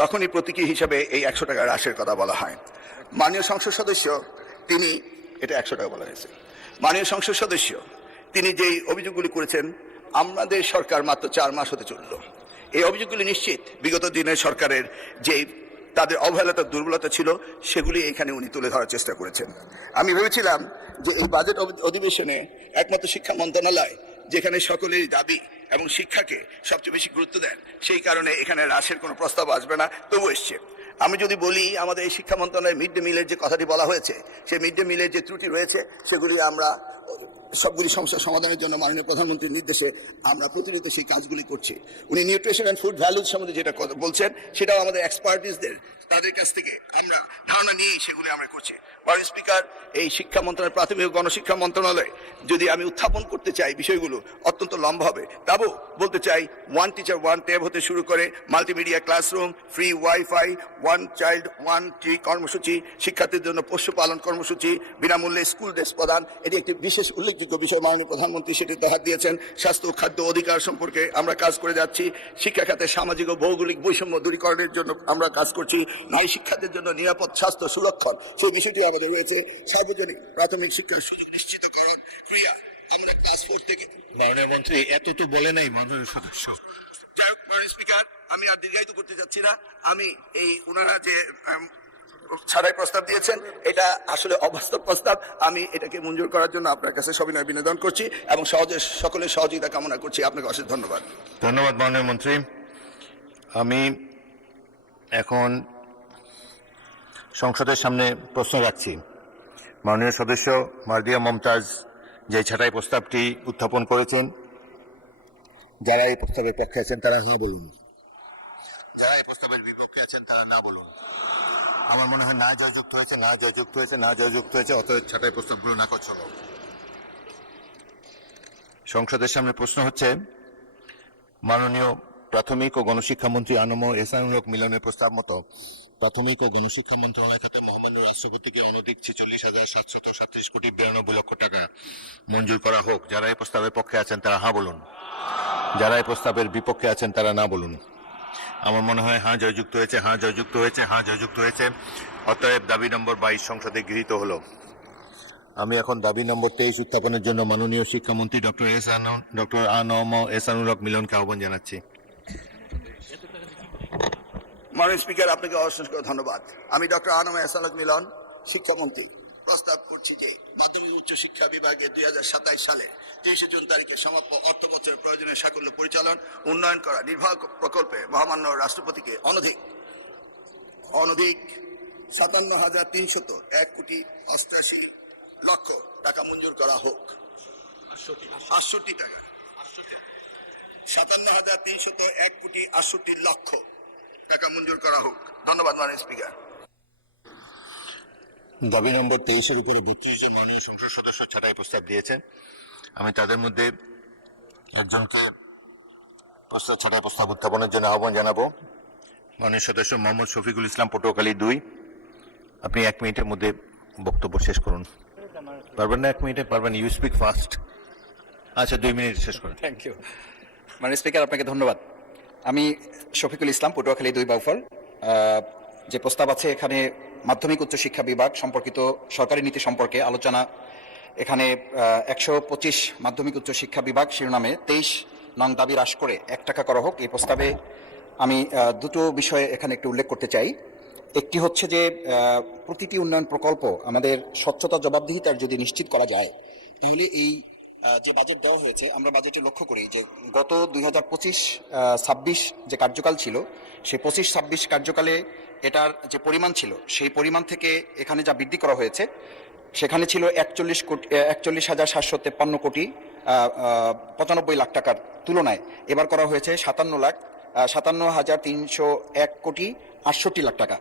তখনই প্রতীকী হিসাবে এই 100 টাকা হ্রাসের কথা বলা হয়। মাননীয় সংসদ সদস্য তিনি, এটা 100 টাকা বলা হয়েছে, মাননীয় সংসদ সদস্য তিনি যেই অভিযোগগুলি করেছেন, আমাদের সরকার মাত্র 4 মাস হতে চলল। এই অভিযোগগুলি নিশ্চিত বিগত দিনের সরকারের যেই তাদের অবহেলতা দুর্বলতা ছিল সেগুলি এখানে উনি তুলে ধরার চেষ্টা করেছেন। আমি ভেবেছিলাম যে এই বাজেট অধিবেশনে একমাত্র শিক্ষা মন্ত্রণালয় যেখানে সকলেরই দাবি এবং শিক্ষাকে সবচেয়ে বেশি গুরুত্ব দেন, সেই কারণে এখানে হ্রাসের কোনো প্রস্তাব আসবে না, তবু এসছে। আমি যদি বলি আমাদের এই শিক্ষা মন্ত্রণালয়ের মিড ডে মিলের যে কথাটি বলা হয়েছে, সেই মিড ডে মিলের যে ত্রুটি রয়েছে সেগুলি আমরা সবগুলি সমস্যার সমাধানের জন্য মাননীয় প্রধানমন্ত্রীর নির্দেশে আমরা প্রতিনিয়ত সেই কাজগুলি করছি। উনি নিউট্রিশন অ্যান্ড ফুড ভ্যালুজ সম্বন্ধে যেটা বলছেন সেটাও আমাদের এক্সপার্টিসদের তাদের কাছ থেকে আমরা ধারণা নিয়েই সেগুলি আমরা করছি। মাননীয় স্পিকার, এই শিক্ষা মন্ত্রণালয়, প্রাথমিক ও গণশিক্ষা মন্ত্রণালয় যদি আমি উত্থাপন করতে চাই বিষয়গুলো অত্যন্ত লম্বা হবে, তাও বলতে চাই ওয়ান টিচার ওয়ান ট্যাব হতে শুরু করে multimedia classroom, free wifi, one child one tree কর্মসূচি, শিক্ষার্থীদের জন্য পোষ্য পালন কর্মসূচি, বিনামূল্যে স্কুল ড্রেস প্রদান, এটি একটি বিশেষ উল্লেখযোগ্য বিষয়। মাননীয় প্রধানমন্ত্রী সেটি দেখা দিয়েছেন। স্বাস্থ্য ও খাদ্য অধিকার সম্পর্কে আমরা কাজ করে যাচ্ছি। শিক্ষা খাতে সামাজিক ও ভৌগোলিক বৈষম্য দূরীকরণের জন্য আমরা কাজ করছি। নারী শিক্ষার্থীদের জন্য নিরাপদ স্বাস্থ্য সুরক্ষণ, সেই বিষয়টি আমাদের রয়েছে। সার্বজনীন প্রাথমিক শিক্ষার সুযোগ নিশ্চিতকরণ ক্রিয়া, আমরা ক্লাস 4 থেকে। মাননীয় মন্ত্রী এত তো বলে নাই মাননীয় সদস্য। যাই হোক, মাননীয় স্পিকার, আমি আর দীর্ঘায়িত করতে যাচ্ছি না। আমি এই ওনারা যে ছাড়াই প্রস্তাব দিয়েছেন, এটা আসলে অবাস্তব প্রস্তাব। আমি এটাকে মঞ্জুর করার জন্য আপনার কাছে সবিনয় বিনোদন করছি এবং সকলের সহযোগিতা কামনা করছি। আপনাকে অশেষ ধন্যবাদ। ধন্যবাদ মাননীয় মন্ত্রী। আমি এখন সংসদের সামনে প্রশ্ন রাখছি। মাননীয় সদস্য মার্দিয়া মমতাজ যে ছাঁটাই প্রস্তাবটি উত্থাপন করেছেন, যারা এই প্রস্তাবের পক্ষে আছেন তারা হ্যাঁ বলুন, যারা এই প্রস্তাবের বিপক্ষে আছেন তারা না বলুন। আমার মনে হয় না জয়যুক্ত হয়েছে, না জয়যুক্ত হয়েছে, না জয়যুক্ত হয়েছে, অতএব ছাঁটাই প্রস্তাবগুলো নাকচ হলো। সংসদের সামনে প্রশ্ন হচ্ছে, মাননীয় প্রাথমিক ও গণশিক্ষা মন্ত্রী আনম এহসানুল হক মিলনের প্রস্তাব মতো প্রাথমিক ও গণশিক্ষা মন্ত্রণালয় খাতে মহামান্য রাষ্ট্রপতিকে অনধিক 46,737 কোটি 92 লক্ষ টাকা মঞ্জুর করা হোক। যারা এই প্রস্তাবের পক্ষে আছেন তারা হ্যাঁ বলুন, যারা এই প্রস্তাবের বিপক্ষে আছেন তারা না বলুন। আমার মনে হয় হ্যাঁ জয়যুক্ত হয়েছে, হ্যাঁ জয়যুক্ত হয়েছে, হ্যাঁ জয়যুক্ত হয়েছে। অতএব দাবি নম্বর 22 সংসদে গৃহীত হলো। আমি এখন দাবি নম্বর 23 উত্থাপনের জন্য মাননীয় শিক্ষামন্ত্রী ডক্টর আনম এহসানুল হক মিলনকে আহ্বান জানাচ্ছি। মাননীয় স্পিকার, আপনাকে অসংখ্য ধন্যবাদ। আমি ডক্টর আনম এহসানুল হক মিলন, শিক্ষামন্ত্রী, প্রস্তাব করছি যে মাধ্যমিক উচ্চ শিক্ষা বিভাগে 2027 সালে 30 জুন তারিখে সমাপ্য অর্থবছরের প্রয়োজনীয় সাকল্য পরিচালন উন্নয়ন করা নির্বাহক প্রকল্পে মহামান্য রাষ্ট্রপতিকে অনধিক 57,301 কোটি 88 লক্ষ টাকা মঞ্জুর করা হোক। 68 টাকা, 57,301 কোটি 68 লক্ষ টাকা মঞ্জুর করা হোক। ধন্যবাদ মাননীয় স্পিকার। দাবি নম্বর 23-এর উপরে 32 জন মাননীয় সংসদ সদস্য ছাড়াই প্রস্তাব দিয়েছেন। আমি তাদের মধ্যে একজনকে প্রস্তাব ছাড়াই প্রস্তাব উত্থাপনের জন্য আহ্বান জানাবো। মাননীয় সদস্য মোহাম্মদ শফিকুল ইসলাম, পটুয়াখালী 2। আপনি 1 মিনিটের মধ্যে বক্তব্য শেষ করুন। পারবেন না 1 মিনিটে? পারবেন? You speak fast. আচ্ছা, 2 মিনিট শেষ করুন। থ্যাংক ইউ মাননীয় স্পিকার, আপনাকে ধন্যবাদ। আমি শফিকুল ইসলাম, পটুয়াখালী 2 বাউফল। যে প্রস্তাব আছে এখানে মাধ্যমিক উচ্চ শিক্ষা বিভাগ সম্পর্কিত সরকারি নীতি সম্পর্কে আলোচনা। এখানে 125 মাধ্যমিক উচ্চ শিক্ষা বিভাগ শিরোনামে 23 নং দাবি হ্রাস করে 1 টাকা করা হোক। এই প্রস্তাবে আমি দুটো বিষয়ে এখানে একটু উল্লেখ করতে চাই। একটি হচ্ছে যে প্রতিটি উন্নয়ন প্রকল্প আমাদের স্বচ্ছতা জবাবদিহিতার যদি নিশ্চিত করা যায়, তাহলে এই যে বাজেট দেওয়া হয়েছে, আমরা বাজেটে লক্ষ্য করি যে গত 2025-26 যে কার্যকাল ছিল, সেই 25-26 কার্যকালে এটার যে পরিমাণ ছিল সেই পরিমাণ থেকে এখানে যা বৃদ্ধি করা হয়েছে, সেখানে ছিল 41,753 কোটি 95 লাখ টাকার তুলনায় এবার করা হয়েছে 57,301 কোটি 68 লাখ টাকা।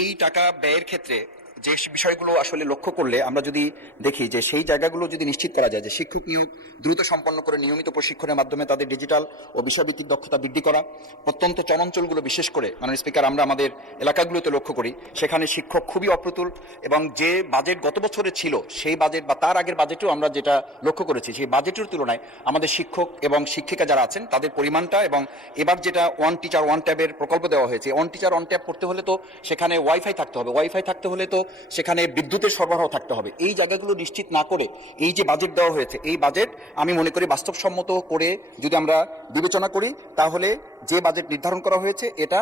এই টাকা ব্যয়ের ক্ষেত্রে যে বিষয়গুলো আসলে লক্ষ্য করলে আমরা যদি দেখি যে সেই জায়গাগুলো যদি নিশ্চিত করা যায় যে শিক্ষক নিয়োগ দ্রুত সম্পন্ন করে নিয়মিত প্রশিক্ষণের মাধ্যমে তাদের ডিজিটাল ও বিষয়ভিত্তিক দক্ষতা বৃদ্ধি করা, প্রত্যন্ত চরাঞ্চলগুলো বিশেষ করে মাননীয় স্পিকার আমরা আমাদের এলাকাগুলোতে লক্ষ্য করি সেখানে শিক্ষক খুবই অপ্রতুল, এবং যে বাজেট গত বছরে ছিল সেই বাজেট বা তার আগের বাজেটেও আমরা যেটা লক্ষ্য করেছি সেই বাজেটের তুলনায় আমাদের শিক্ষক এবং শিক্ষিকা যারা আছেন তাদের পরিমাণটা, এবং এবার যেটা ওয়ান টিচার ওয়ান ট্যাবের প্রকল্প দেওয়া হয়েছে, ওয়ান টিচার ওয়ান ট্যাব করতে হলে তো সেখানে ওয়াইফাই থাকতে হবে, ওয়াইফাই থাকতে হলে তো সেখানে বিদ্যুতের সরবরাহ থাকতে হবে। এই জায়গাগুলো নিশ্চিত না করে এই যে বাজেট দেওয়া হয়েছে এই বাজেট আমি মনে করি বাস্তবসম্মত করে যদি আমরা বিবেচনা করি তাহলে যে বাজেট নির্ধারণ করা হয়েছে এটা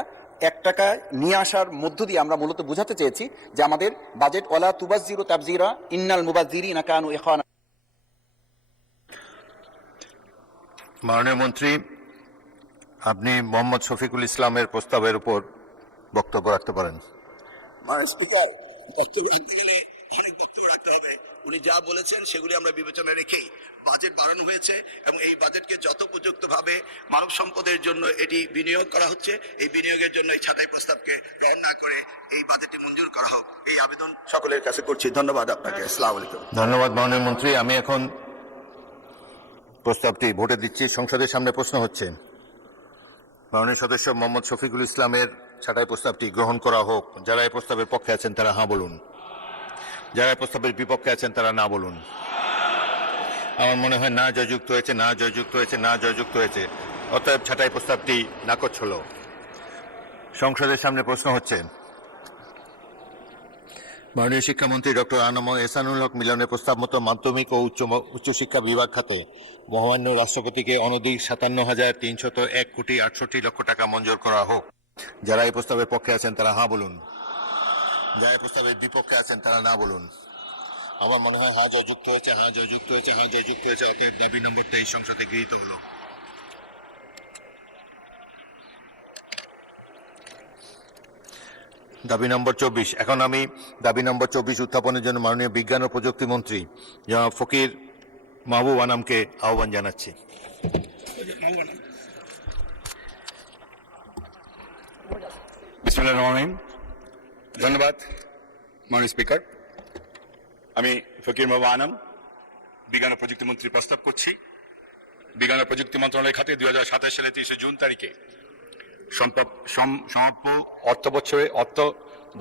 1 টাকা নিয়ে আসার মধ্য দিয়ে আমরা মূলত বোঝাতে চেয়েছি যে আমাদের বাজেট ওয়ালা তুবাজ্জিরু তাবজিরা ইন্নাল মুবাজ্জিরিনা কানু ইখওয়ানা। মাননীয় মন্ত্রী, আপনি মোহাম্মদ শফিকুল ইসলামের প্রস্তাবের উপর বক্তব্য রাখতে পারেন। মাননীয় স্পিকার, বক্তব্য রাখতে গেলে অনেক বক্তব্য রাখতে হবে। উনি যা বলেছেন সেগুলি আমরা বিবেচনায় রেখেই বাজেট বাড়ানো হয়েছে এবং এই বাজেটকে যথোপযুক্তভাবে মানব সম্পদের জন্য এটি বিনিয়োগ করা হচ্ছে। এই বিনিয়োগের জন্য এই ছাঁটাই প্রস্তাবকে গ্রহণ না করে এই বাজেটটি মঞ্জুর করা হোক, এই আবেদন সকলের কাছে করছি। ধন্যবাদ আপনাকে। আসসালামু আলাইকুম। ধন্যবাদ মাননীয় মন্ত্রী। আমি এখন প্রস্তাবটি ভোটে দিচ্ছি। সংসদের সামনে প্রশ্ন হচ্ছে, মাননীয় সদস্য মোহাম্মদ শফিকুল ইসলামের ছাঁটাই প্রস্তাবটি গ্রহণ করা হোক। যারা এই প্রস্তাবের পক্ষে আছেন তারা হ্যাঁ বলুন, যারা এই প্রস্তাবের বিপক্ষে আছেন তারা না বলুন। আমার মনে হয় না জয়যুক্ত হয়েছে, না জয়যুক্ত হয়েছে, না জয়যুক্ত হয়েছে। অতএব ছাঁটাই প্রস্তাবটি নাকচ হল। সংসদের সামনে প্রশ্ন হচ্ছে, মাননীয় শিক্ষামন্ত্রী ডক্টর আনম এহসানুল হক মিলনের প্রস্তাব মতো মাধ্যমিক ও উচ্চশিক্ষা বিভাগ খাতে মহামান্য রাষ্ট্রপতিকে অনধিক 57,301,68,00,000 টাকা মঞ্জুর করা হোক। যারা এই প্রস্তাবের পক্ষে আছেন তারা হ্যাঁ বলুন, যারা এই প্রস্তাবের বিপক্ষে আছেন তারা না বলুন। আমার মনে হয় হ্যাঁ জয়যুক্ত হয়েছে, হ্যাঁ জয়যুক্ত হয়েছে, হ্যাঁ জয়যুক্ত হয়েছে। অতএব দাবি নম্বর 23 সংসদে গৃহীত হলো। দাবি নম্বর 24। এখন আমি দাবি নম্বর 24 উত্থাপনের জন্য মাননীয় বিজ্ঞান ও প্রযুক্তি মন্ত্রী জনাব ফকির মাহবুব আনামকে আহ্বান জানাচ্ছি। বিসমিল্লাহির রহমানির রহিম। ধন্যবাদ মাননীয় স্পিকার। আমি ফকির মাহবুব আনাম বিজ্ঞান ও প্রযুক্তি মন্ত্রী প্রস্তাব করছি বিজ্ঞান ও প্রযুক্তি মন্ত্রণালয় খাতে 2027 সালে 30 জুন তারিখে সমাপ্য অর্থ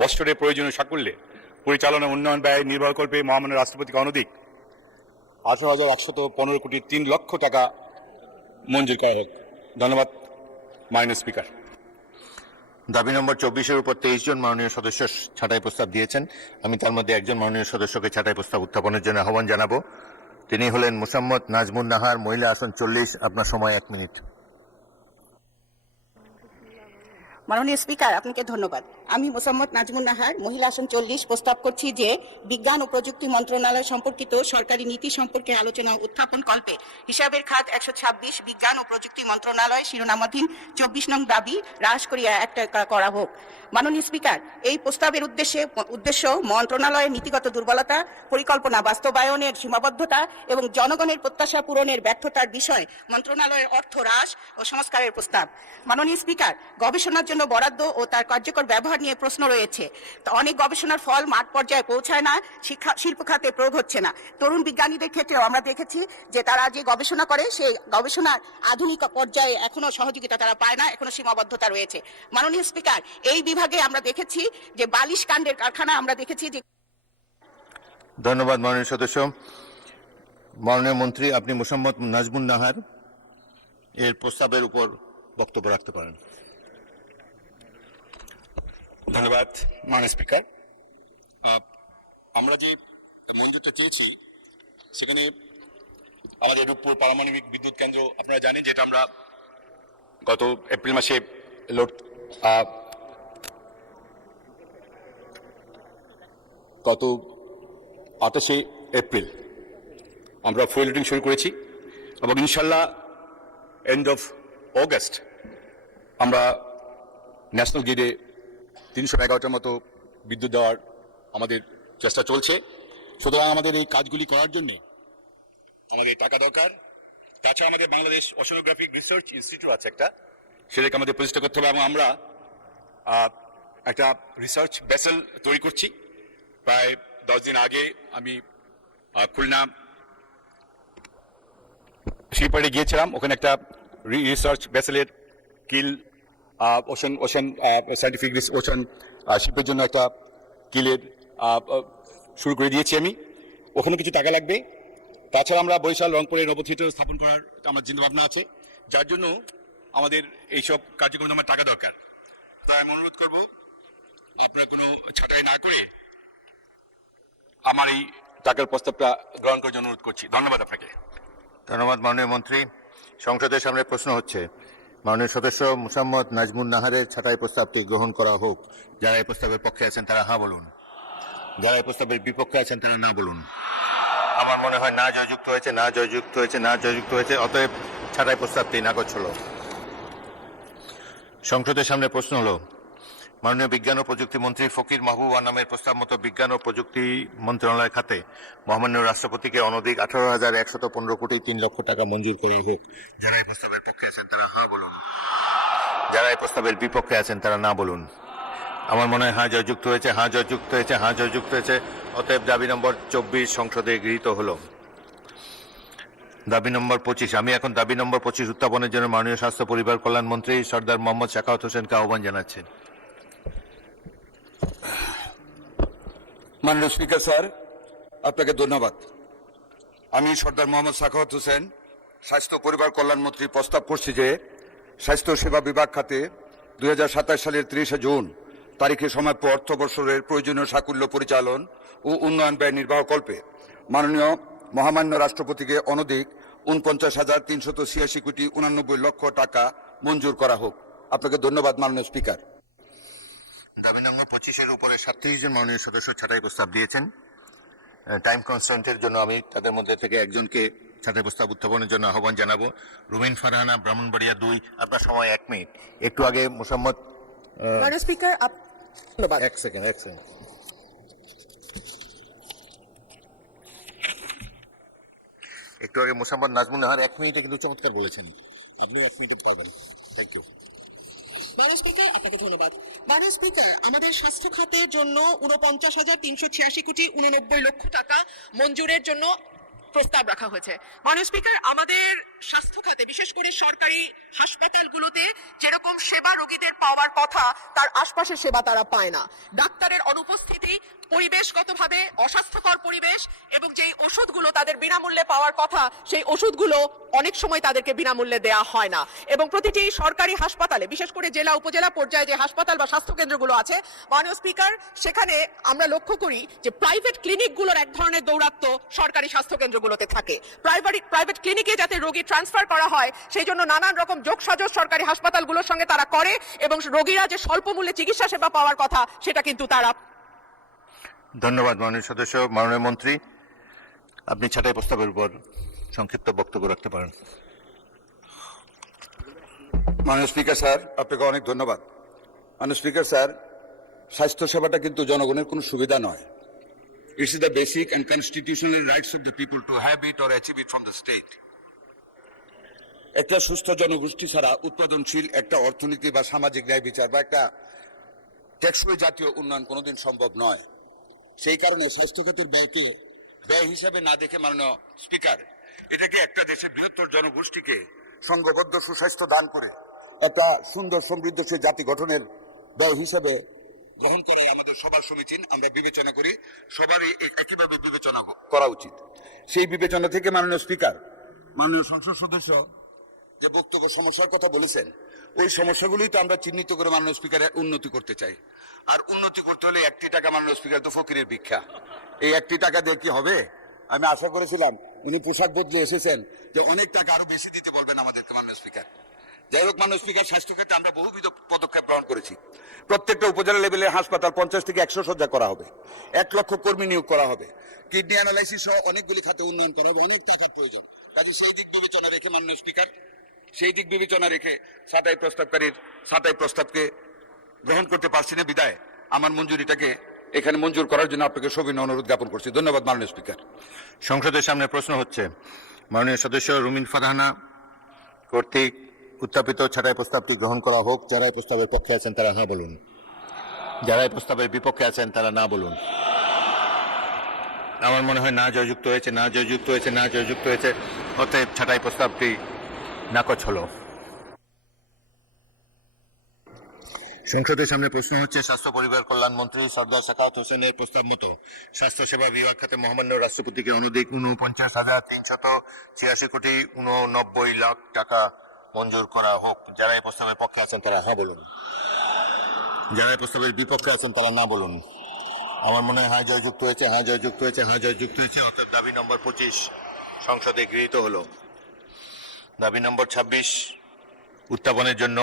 বৎসরের প্রয়োজনীয় সাকল্যে পরিচালনা উন্নয়ন ব্যয় নির্ভরকল্পে মহামান্য রাষ্ট্রপতিকে অনধিক 18,115,03,00,000 টাকা মঞ্জুর করা হোক। ধন্যবাদ মাননীয় স্পিকার। দাবি নম্বর 24-এর উপর 23 জন মাননীয় সদস্য ছাঁটাই প্রস্তাব দিয়েছেন। আমি তার মধ্যে একজন মাননীয় সদস্যকে ছাঁটাই প্রস্তাব উত্থাপনের জন্য আহ্বান জানাবো। তিনি হলেন মোসাম্মদ নাজমুন নাহার, মহিলা আসন 40। আপনার সময় 1 মিনিট। মাননীয় স্পিকার, আপনাকে ধন্যবাদ। আমি মোসাম্মদ নাজমুন নাহার, মহিলা আসন 40, প্রস্তাব করছি যে বিজ্ঞান ও প্রযুক্তি মন্ত্রণালয় সম্পর্কিত সরকারি নীতি সম্পর্কে আলোচনা উত্থাপন কল্পে হিসাবের খাত 126 বিজ্ঞান ও প্রযুক্তি মন্ত্রণালয় শিরোনামাধীন 24 নং দাবি হ্রাস করিয়া 1 টাকা করা হোক। মাননীয় স্পিকার, এই প্রস্তাবের উদ্দেশ্য মন্ত্রণালয়ের নীতিগত দুর্বলতা, পরিকল্পনা বাস্তবায়নের সীমাবদ্ধতা এবং জনগণের প্রত্যাশা পূরণের ব্যর্থতার বিষয় মন্ত্রণালয়ের অর্থ হ্রাস ও সংস্কারের প্রস্তাব। মাননীয় স্পিকার, গবেষণার জন্য বরাদ্দ ও তার কার্যকর ব্যবহার নিয়ে প্রশ্ন রয়েছে। তো অনেক গবেষণার ফল মাঠ পর্যায়ে পৌঁছায় না, শিল্প খাতে প্রয়োগ হচ্ছে না। তরুণ বিজ্ঞানীদের ক্ষেত্রেও আমরা দেখেছি যে তারা যে গবেষণা করে সেই গবেষণার আধুনিক পর্যায়ে এখনো সহযোগিতা তারা পায় না, এখনো সীমাবদ্ধতা রয়েছে। মাননীয় স্পিকার, এই বিভাগে আমরা দেখেছি যে বালিশ কাণ্ডের কারখানা আমরা দেখেছি যে। ধন্যবাদ মাননীয় সদস্য। মাননীয় মন্ত্রী, আপনি মোসাম্মদ নাজমুন নাহার এর প্রস্তাবের উপর বক্তব্য রাখতে পারেন। ধন্যবাদ মাননীয় স্পিকার। আমরা যে মঞ্জুরটা চেয়েছি সেখানে আমাদের রূপপুর পারমাণবিক বিদ্যুৎ কেন্দ্র আপনারা জানেন যেটা আমরা গত এপ্রিল মাসে গত 28শে এপ্রিল আমরা ফুয়েল লোডিং শুরু করেছি এবং ইনশাল্লাহ এন্ড অফ অগস্ট আমরা ন্যাশনাল গ্রিডে 311টার মতো বিদ্যুৎ দেওয়ার আমাদের চেষ্টা চলছে। সুতরাং আমাদের এই কাজগুলি করার জন্য আমাদের টাকা দরকার। তাছাড়া আমাদের বাংলাদেশ ওশানোগ্রাফিক রিসার্চ ইনস্টিটিউট আছে একটা, সেটাকে আমাদের প্রতিষ্ঠা করতে হবে এবং আমরা একটা রিসার্চ ভেসেল তৈরি করছি। প্রায় 10 দিন আগে আমি খুলনা শিপয়ার্ডে গিয়েছিলাম। ওখানে একটা রিসার্চ ভেসেলের কিল ওশান সাইন্টিফিক ওশান শিপের জন্য একটা কিলের শুরু করে দিয়েছি আমি। ওখানে কিছু টাকা লাগবে। তাছাড়া আমরা বরিশাল রংপুরে রোবো থিয়েটার স্থাপন করার আমার চিন্তাভাবনা আছে, যার জন্য আমাদের এইসব কার্যক্রমে আমার টাকা দরকার। তাই আমি অনুরোধ করব আপনারা কোনো ছাঁটাই না করে আমার এই টাকার প্রস্তাবটা গ্রহণ করার জন্য অনুরোধ করছি। ধন্যবাদ আপনাকে। ধন্যবাদ মাননীয় মন্ত্রী। সংসদের সামনে প্রশ্ন হচ্ছে, মাননীয় সদস্য মোসাম্মদ নাজমুন নাহারের ছাঁটাই প্রস্তাবটি গ্রহণ করা হোক। যারা এই প্রস্তাবের পক্ষে আছেন তারা হ্যাঁ বলুন, যারা এই প্রস্তাবের বিপক্ষে আছেন তারা না বলুন। আমার মনে হয় না জয়যুক্ত হয়েছে, না জয়যুক্ত হয়েছে, না জয়যুক্ত হয়েছে, অতএব ছাঁটাই প্রস্তাবটি নাকচ হলো। সংসদের সামনে প্রশ্ন হলো, মাননীয় বিজ্ঞান ও প্রযুক্তি মন্ত্রী ফকির মাহবুব আনামের প্রস্তাব মতো বিজ্ঞান ও প্রযুক্তি মন্ত্রণালয় খাতে মহামান্য রাষ্ট্রপতিকে অনধিক 18,115 কোটি 3 লক্ষ টাকা মঞ্জুর করা হোক। যারা এই প্রস্তাবের পক্ষে আছেন তারা হ্যাঁ বলুন, যারা এই প্রস্তাবের বিপক্ষে আছেন তারা না বলুন। আমার মনে হয় হ্যাঁ জয়যুক্ত হয়েছে, হ্যাঁ জয়যুক্ত হয়েছে, হ্যাঁ জয়যুক্ত হয়েছে, অতএব দাবি নম্বর 24 সংসদে গৃহীত হলো। দাবি নম্বর 25, আমি এখন দাবি নম্বর 25 উত্থাপনের জন্য মাননীয় স্বাস্থ্য পরিবার কল্যাণ মন্ত্রী সর্দার মোহাম্মদ সাখাওয়াত হোসেনকে আহ্বান জানাচ্ছি। মাননীয় স্পিকার স্যার, আপনাকে ধন্যবাদ। আমি সর্দার মোহাম্মদ সাখাওয়াত হোসেন, স্বাস্থ্য পরিবার কল্যাণ মন্ত্রী, প্রস্তাব করছি যে স্বাস্থ্য সেবা বিভাগ খাতে 2027 সালের 30 জুন তারিখে সমাপ্য অর্থ বৎসরের প্রয়োজনীয় সাকুল্য পরিচালন ও উন্নয়ন ব্যয় নির্বাহ কল্পে মাননীয় মহামান্য রাষ্ট্রপতিকে অনধিক 49,386 কোটি 89 লক্ষ টাকা মঞ্জুর করা হোক। আপনাকে ধন্যবাদ মাননীয় স্পিকার। দাবি নম্বর 25-এর উপরে 37 জন মাননীয় সদস্য ছাঁটাই প্রস্তাব দিয়েছেন। টাইম কনস্ট্রেন্টের জন্য আমি তাদের মধ্যে থেকে একজনকে ছাঁটাই প্রস্তাব উত্থাপনের জন্য আহ্বান জানাবো। রুমিন ফারহানা, ব্রাহ্মণবাড়িয়া 2। আপনার সময় 1 মিনিট। একটু আগে মোসাম্মদ মাননীয় স্পিকার, ধন্যবাদ। এক সেকেন্ড। একটু আগে মোসাম্মদ নাজমুন নাহার 1 মিনিটে কিন্তু চমৎকার বলেছেন। আপনিও 1 মিনিটে পাবেন। Thank you. মাননীয় স্পিকার, আপনাকে ধন্যবাদ। মাননীয় স্পিকার, আমাদের স্বাস্থ্য খাতের জন্য 49,386 কোটি 89 লক্ষ টাকা মঞ্জুরের জন্য প্রস্তাব রাখা হয়েছে। মাননীয় স্পিকার, আমাদের স্বাস্থ্য খাতে বিশেষ করে সরকারি হাসপাতালগুলোতে যেরকম সেবা রোগীদের পাওয়ার কথা, তার আশপাশের সেবা তারা পায় না। ডাক্তারের অনুপস্থিতি, পরিবেশগতভাবে অস্বাস্থ্যকর পরিবেশ, এবং যেই ওষুধগুলো তাদের বিনামূল্যে পাওয়ার কথা, সেই ওষুধগুলো অনেক সময় তাদেরকে বিনামূল্যে দেয়া হয় না। এবং প্রতিটি সরকারি হাসপাতালে, বিশেষ করে জেলা উপজেলা পর্যায়ে যে হাসপাতাল বা স্বাস্থ্য কেন্দ্রগুলো আছে, মাননীয় স্পিকার, সেখানে আমরা লক্ষ্য করি যে প্রাইভেট ক্লিনিকগুলোর এক ধরনের দৌরাত্ম্য সরকারি স্বাস্থ্য কেন্দ্রগুলোতে থাকে। প্রাইভেট ক্লিনিকে যাতে রোগী ট্রান্সফার করা হয়, সেই জন্য নানান রকম যোগসাজশ সরকারি হাসপাতালগুলোর সঙ্গে তারা করে, এবং রোগীরা যে স্বল্প মূল্যে চিকিৎসা সেবা পাওয়ার কথা, সেটা কিন্তু তারা। ধন্যবাদ মাননীয় সদস্য। মাননীয় মন্ত্রী, আপনি ছাঁটাই প্রস্তাবের উপর সংক্ষিপ্ত বক্তব্য রাখতে পারেন। মাননীয় স্পিকার স্যার, আপনাকে অনেক ধন্যবাদ। মাননীয় স্পিকার স্যার, স্বাস্থ্য সেবাটা কিন্তু জনগণের কোনো সুবিধা নয়। It's the basic and constitutional rights of the people to have it or achieve it from the state. একটা সুস্থ জনগোষ্ঠী ছাড়া উৎপাদনশীল একটা অর্থনীতি বা সামাজিক ন্যায় বিচার বা একটা টেকসই জাতীয় উন্নয়ন কোনোদিন সম্ভব নয়। সেই কারণে স্বাস্থ্য খাতের ব্যয়কে ব্যয় হিসাবে না দেখে মাননীয় স্পিকার, এটাকে একটা দেশের বৃহত্তর জনগোষ্ঠীকে সংঘবদ্ধ সুস্বাস্থ্য দান করে একটা সুন্দর সমৃদ্ধশীল জাতি গঠনের ব্যয় হিসাবে গ্রহণ করে আমাদের সবার সমীচীন। আমরা বিবেচনা করি সবারই একইভাবে বিবেচনা করা উচিত। সেই বিবেচনা থেকে মাননীয় স্পিকার, মাননীয় সংসদ সদস্য যে বক্তব্য সমস্যার কথা বলেছেন, ওই সমস্যাগুলোই তো আমরা চিহ্নিত করে মাননীয় স্পিকারের উন্নতি করতে চাই। আর উন্নতি করতে হলে 1টি টাকা, মাননীয় স্পিকার, তো ফকিরের ভিক্ষা। এই 1টি টাকা দিয়ে কি হবে? আমি আশা করেছিলাম উনি পোশাক বদলে এসেছেন যে অনেক টাকা আরো বেশি দিতে বলবেন আমাদেরকে মাননীয় স্পিকার। যাই হোক মাননীয় স্পিকার, স্বাস্থ্য ক্ষেত্রে আমরা বহুবিধ পদক্ষেপ গ্রহণ করেছি। প্রত্যেকটা উপজেলা লেভেলে হাসপাতাল 50 থেকে 100 শয্যা করা হবে, 1 লক্ষ কর্মী নিয়োগ করা হবে, কিডনি অ্যানালাইসিস সহ অনেকগুলি খাতে উন্নয়ন করা হবে, অনেক টাকার প্রয়োজন। কাজে সেই দিক বিবেচনা রেখে মাননীয় স্পিকার, সেই দিক বিবেচনা রেখে ছাঁটাই প্রস্তাবকে গ্রহণ করতে পারছি না, বিদায় আমার মঞ্জুরিটাকে এখানে মঞ্জুর করার জন্য আপনাকে সবিনয় অনুরোধ জ্ঞাপন করছি। ধন্যবাদ মাননীয় স্পিকার। সংসদের সামনে প্রশ্ন হচ্ছে, মাননীয় সদস্য রুমিন ফারহানা কর্তৃক উত্থাপিত ছাঁটাই প্রস্তাবটি গ্রহণ করা হোক। যারা এই প্রস্তাবের পক্ষে আছেন তারা হ্যাঁ বলুন, যারা এই প্রস্তাবের বিপক্ষে আছেন তারা না বলুন। আমার মনে হয় না জয়যুক্ত হয়েছে, না জয়যুক্ত হয়েছে, না জয়যুক্ত হয়েছে, অতএব ছাঁটাই প্রস্তাবটি নাকচ হলো। সংসদের সামনে প্রশ্ন হচ্ছে স্বাস্থ্য পরিবার কল্যাণ মন্ত্রী সর্দার সাখাওয়াত হোসেনের প্রস্তাব মতো স্বাস্থ্যসেবা বিভাগ খাতে মহামান্য রাষ্ট্রপতিকে অনধিক 49,386 কোটি 89 লাখ টাকা মঞ্জুর করা হোক। যারা এই প্রস্তাবের পক্ষে আছেন তারা হ্যাঁ বলুন, যারা এই প্রস্তাবের বিপক্ষে আছেন তারা না বলুন। আমার মনে হয় হ্যাঁ জয়যুক্ত হয়েছে, হ্যাঁ জয়যুক্ত হয়েছে, হ্যাঁ জয়যুক্ত হয়েছে, অর্থাৎ দাবি নম্বর 25 সংসদে গৃহীত হলো। দাবি নম্বর 26 উত্থাপনের জন্য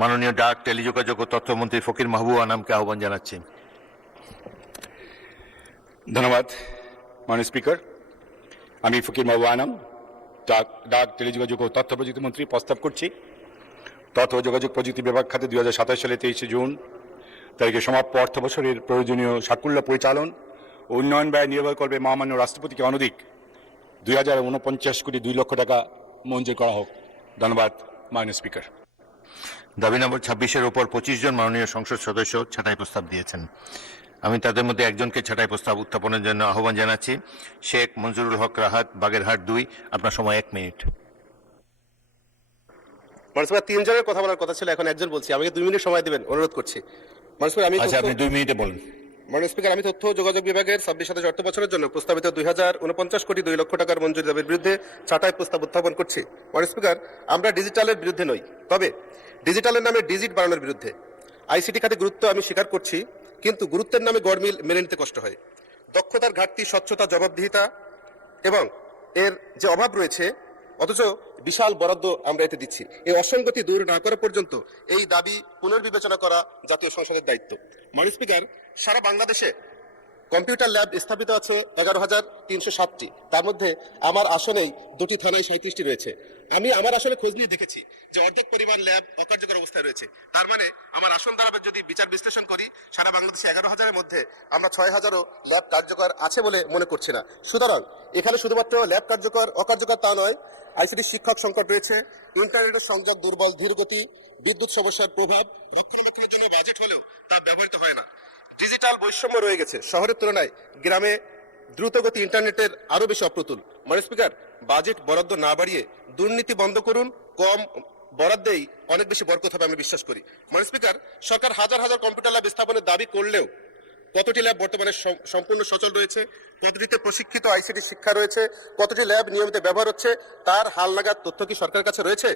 মাননীয় ডাক, টেলিযোগাযোগ ও তথ্যমন্ত্রী ফকির মাহবুব আনামকে আহ্বান জানাচ্ছি। ধন্যবাদ মাননীয় স্পিকার। আমি ফকির মাহবুব আনাম, ডাক, টেলিযোগাযোগ ও তথ্য প্রযুক্তি মন্ত্রী প্রস্তাব করছি তথ্য ও যোগাযোগ প্রযুক্তি বিভাগ খাতে 2027 সালে 23 জুন তারিখে সমাপ্ত অর্থ বছরের প্রয়োজনীয় সাকুল্য পরিচালন ও উন্নয়ন ব্যয় নির্ভর করবে মহামান্য রাষ্ট্রপতিকে অনধিক 2049 কোটি 2 লক্ষ টাকা মঞ্জুর করা হোক। ধন্যবাদ মাননীয় স্পিকার। দাবি নম্বর 26-এর উপর 25 জন মাননীয় সংসদ সদস্য ছাঁটাই প্রস্তাব দিয়েছেন। আমি তাদের মধ্যে একজনকে ছাঁটাই প্রস্তাব উত্থাপনের জন্য আহ্বান জানাচ্ছি, শেখ মঞ্জুরুল হক রাহাত, বাগেরহাট 2। আপনার সময় 1 মিনিট। মানুষের 3 জনের কথা বলার কথা ছিল, এখন একজন বলছি। আমাকে 2 মিনিট সময় দিবেন, অনুরোধ করছি। মানুষের আমি আচ্ছা, আপনি 2 মিনিটে বলুন। মাননীয় স্পিকার, আমি তথ্য ও যোগাযোগ বিভাগের 26 অর্থ বছরের জন্য প্রস্তাবিত 2049 কোটি 2 লক্ষ টাকার মঞ্জুরি দাবির বিরুদ্ধে ছাঁটাই প্রস্তাব উত্থাপন করছি। মাননীয় স্পিকার, আমরা ডিজিটালের বিরুদ্ধে নই, তবে ডিজিটালের নামে ডিজিট বাড়ানোর বিরুদ্ধে। আইসিটি খাতে গুরুত্ব আমি স্বীকার করছি, কিন্তু গুরুত্বের নামে গড়মিল মেনে নিতে কষ্ট হয়। দক্ষতার ঘাটতি, স্বচ্ছতা, জবাবদিহিতা এবং এর যে অভাব রয়েছে, অথচ বিশাল বরাদ্দ আমরা এতে দিচ্ছি। এই অসঙ্গতি দূর না করা পর্যন্ত এই দাবি পুনর্বিবেচনা করা জাতীয় সংসদের দায়িত্ব। মাননীয় স্পিকার, সারা বাংলাদেশে কম্পিউটার ল্যাব স্থাপিত আছে 11,307টি। তার মধ্যে আমার আসনেই 2টি থানায় 37টি রয়েছে। আমি আমার আসনে খোঁজ নিয়ে দেখেছি যে অর্ধেক পরিমাণ ল্যাব অকার্যকর অবস্থায় রয়েছে। তার মানে আমার আসন দ্বারা যদি বিচার বিশ্লেষণ করি, সারা বাংলাদেশে 11,000-এর মধ্যে আমরা 6,000ও ল্যাব কার্যকর আছে বলে মনে করছি না। সুতরাং এখানে শুধুমাত্র ল্যাব কার্যকর অকার্যকর তা নয়, আইসিটি শিক্ষক সংকট রয়েছে, ইন্টারনেটের সংযোগ দুর্বল, ধীরগতি, বিদ্যুৎ সমস্যার প্রভাব, রক্ষণাবেক্ষণের জন্য বাজেট হলেও তা ব্যবহৃত হয় না। ডিজিটাল বৈষম্য রয়ে গেছে, শহরের তুলনায় গ্রামে দ্রুতগতি ইন্টারনেটের আরো বেশি অপ্রতুল। মাননীয় স্পিকার, বাজেট বরাদ্দ না বাড়িয়ে দুর্নীতি বন্ধ করুন, কম বরাদ্দেই অনেক বেশি বরকত হবে আমি বিশ্বাস করি। মাননীয় স্পিকার, সরকার হাজার হাজার কম্পিউটার ল্যাব স্থাপনের দাবি করলেও কতটি ল্যাব বর্তমানে সম্পূর্ণ সচল রয়েছে, কতটিতে প্রশিক্ষিত আইসিটি শিক্ষা রয়েছে, কতটি ল্যাব নিয়মিত ব্যবহার হচ্ছে, তার হালনাগাদ তথ্য কি সরকারের কাছে রয়েছে?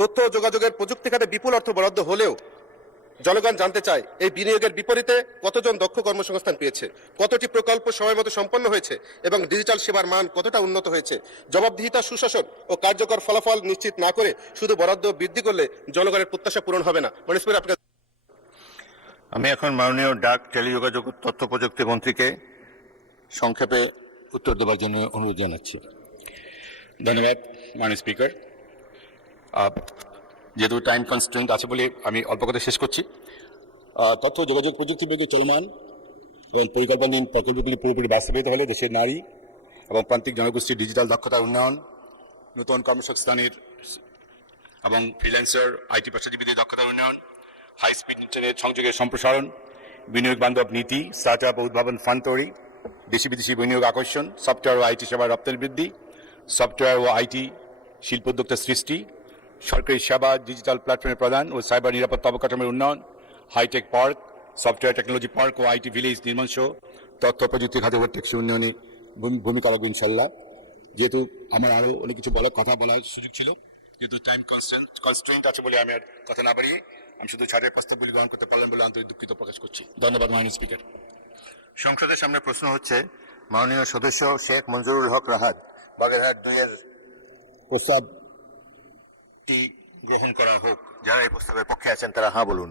তথ্য ও যোগাযোগের প্রযুক্তি খাতে বিপুল অর্থ বরাদ্দ হলেও জনগণ জানতে চায় এই বিনিয়োগের বিপরীতে কতজন দক্ষ কর্মসংস্থান পেয়েছে, কতটি প্রকল্প সময় মতো সম্পন্ন হয়েছে এবং ডিজিটাল সেবার মান কতটা উন্নত হয়েছে। জবাবদিহিতা, সুশাসন ও কার্যকর ফলাফল নিশ্চিত না করে শুধু বরাদ্দ বৃদ্ধি করলে জনগণের প্রত্যাশা পূরণ হবে না। মাননীয় স্পিকার, আপনার আমি এখন মাননীয় ডাক, টেলিযোগাযোগ ও তথ্য প্রযুক্তি মন্ত্রীকে সংক্ষেপে উত্তর দেওয়ার জন্য অনুরোধ জানাচ্ছি। ধন্যবাদ মাননীয় স্পিকার। যেহেতু টাইম কনস্ট্রেন্ট আছে বলে আমি অল্প কথা শেষ করছি। তথ্য যোগাযোগ প্রযুক্তি বিভাগে চলমান এবং পরিকল্পনাধীন প্রকল্পগুলি পুরোপুরি বাস্তবায়িত হলে দেশের নারী এবং প্রান্তিক জনগোষ্ঠীর ডিজিটাল দক্ষতার উন্নয়ন, নতুন কর্মসংস্থানের এবং ফ্রিল্যান্সার, আইটি পেশাজীবীদের দক্ষতার উন্নয়ন, হাই স্পিড ইন্টারনেট সংযোগের সম্প্রসারণ, বিনিয়োগ বান্ধব নীতি, স্টার্ট আপ ও উদ্ভাবন ফান্ড তৈরি, দেশি বিদেশি বিনিয়োগ আকর্ষণ, সফটওয়্যার ও আইটি সেবার রপ্তানি বৃদ্ধি, সফটওয়্যার ও আইটি শিল্পোদ্যোক্তা সৃষ্টি, সরকারি সেবা ডিজিটাল প্ল্যাটফর্মে প্রদান ও সাইবার নিরাপত্তা অবকাঠামোর উন্নয়ন, hi-tech park, software technology park ও আইটি ভিলেজ নির্মাণ সহ তথ্য প্রযুক্তি খাতে টেকসই উন্নয়নে ভূমিকা রাখবে ইনশাল্লাহ। যেহেতু আমার আরও অনেক কিছু কথা বলার সুযোগ ছিল, যেহেতু টাইম কনস্ট্রেন্ট আছে বলে আমি আর কথা না বাড়িয়ে আমি শুধু ছাড়ের প্রস্তাবগুলি গ্রহণ করতে পারলাম বলে আন্তরিক দুঃখিত প্রকাশ করছি। ধন্যবাদ মাননীয় স্পিকার। সংসদের সামনে প্রশ্ন হচ্ছে মাননীয় সদস্য শেখ মঞ্জুরুল হক রাহাত, বাগেরহাট 2-এর প্রস্তাবটি গ্রহণ করা হোক। যারা এই প্রস্তাবের পক্ষে আছেন তারা হ্যাঁ বলুন,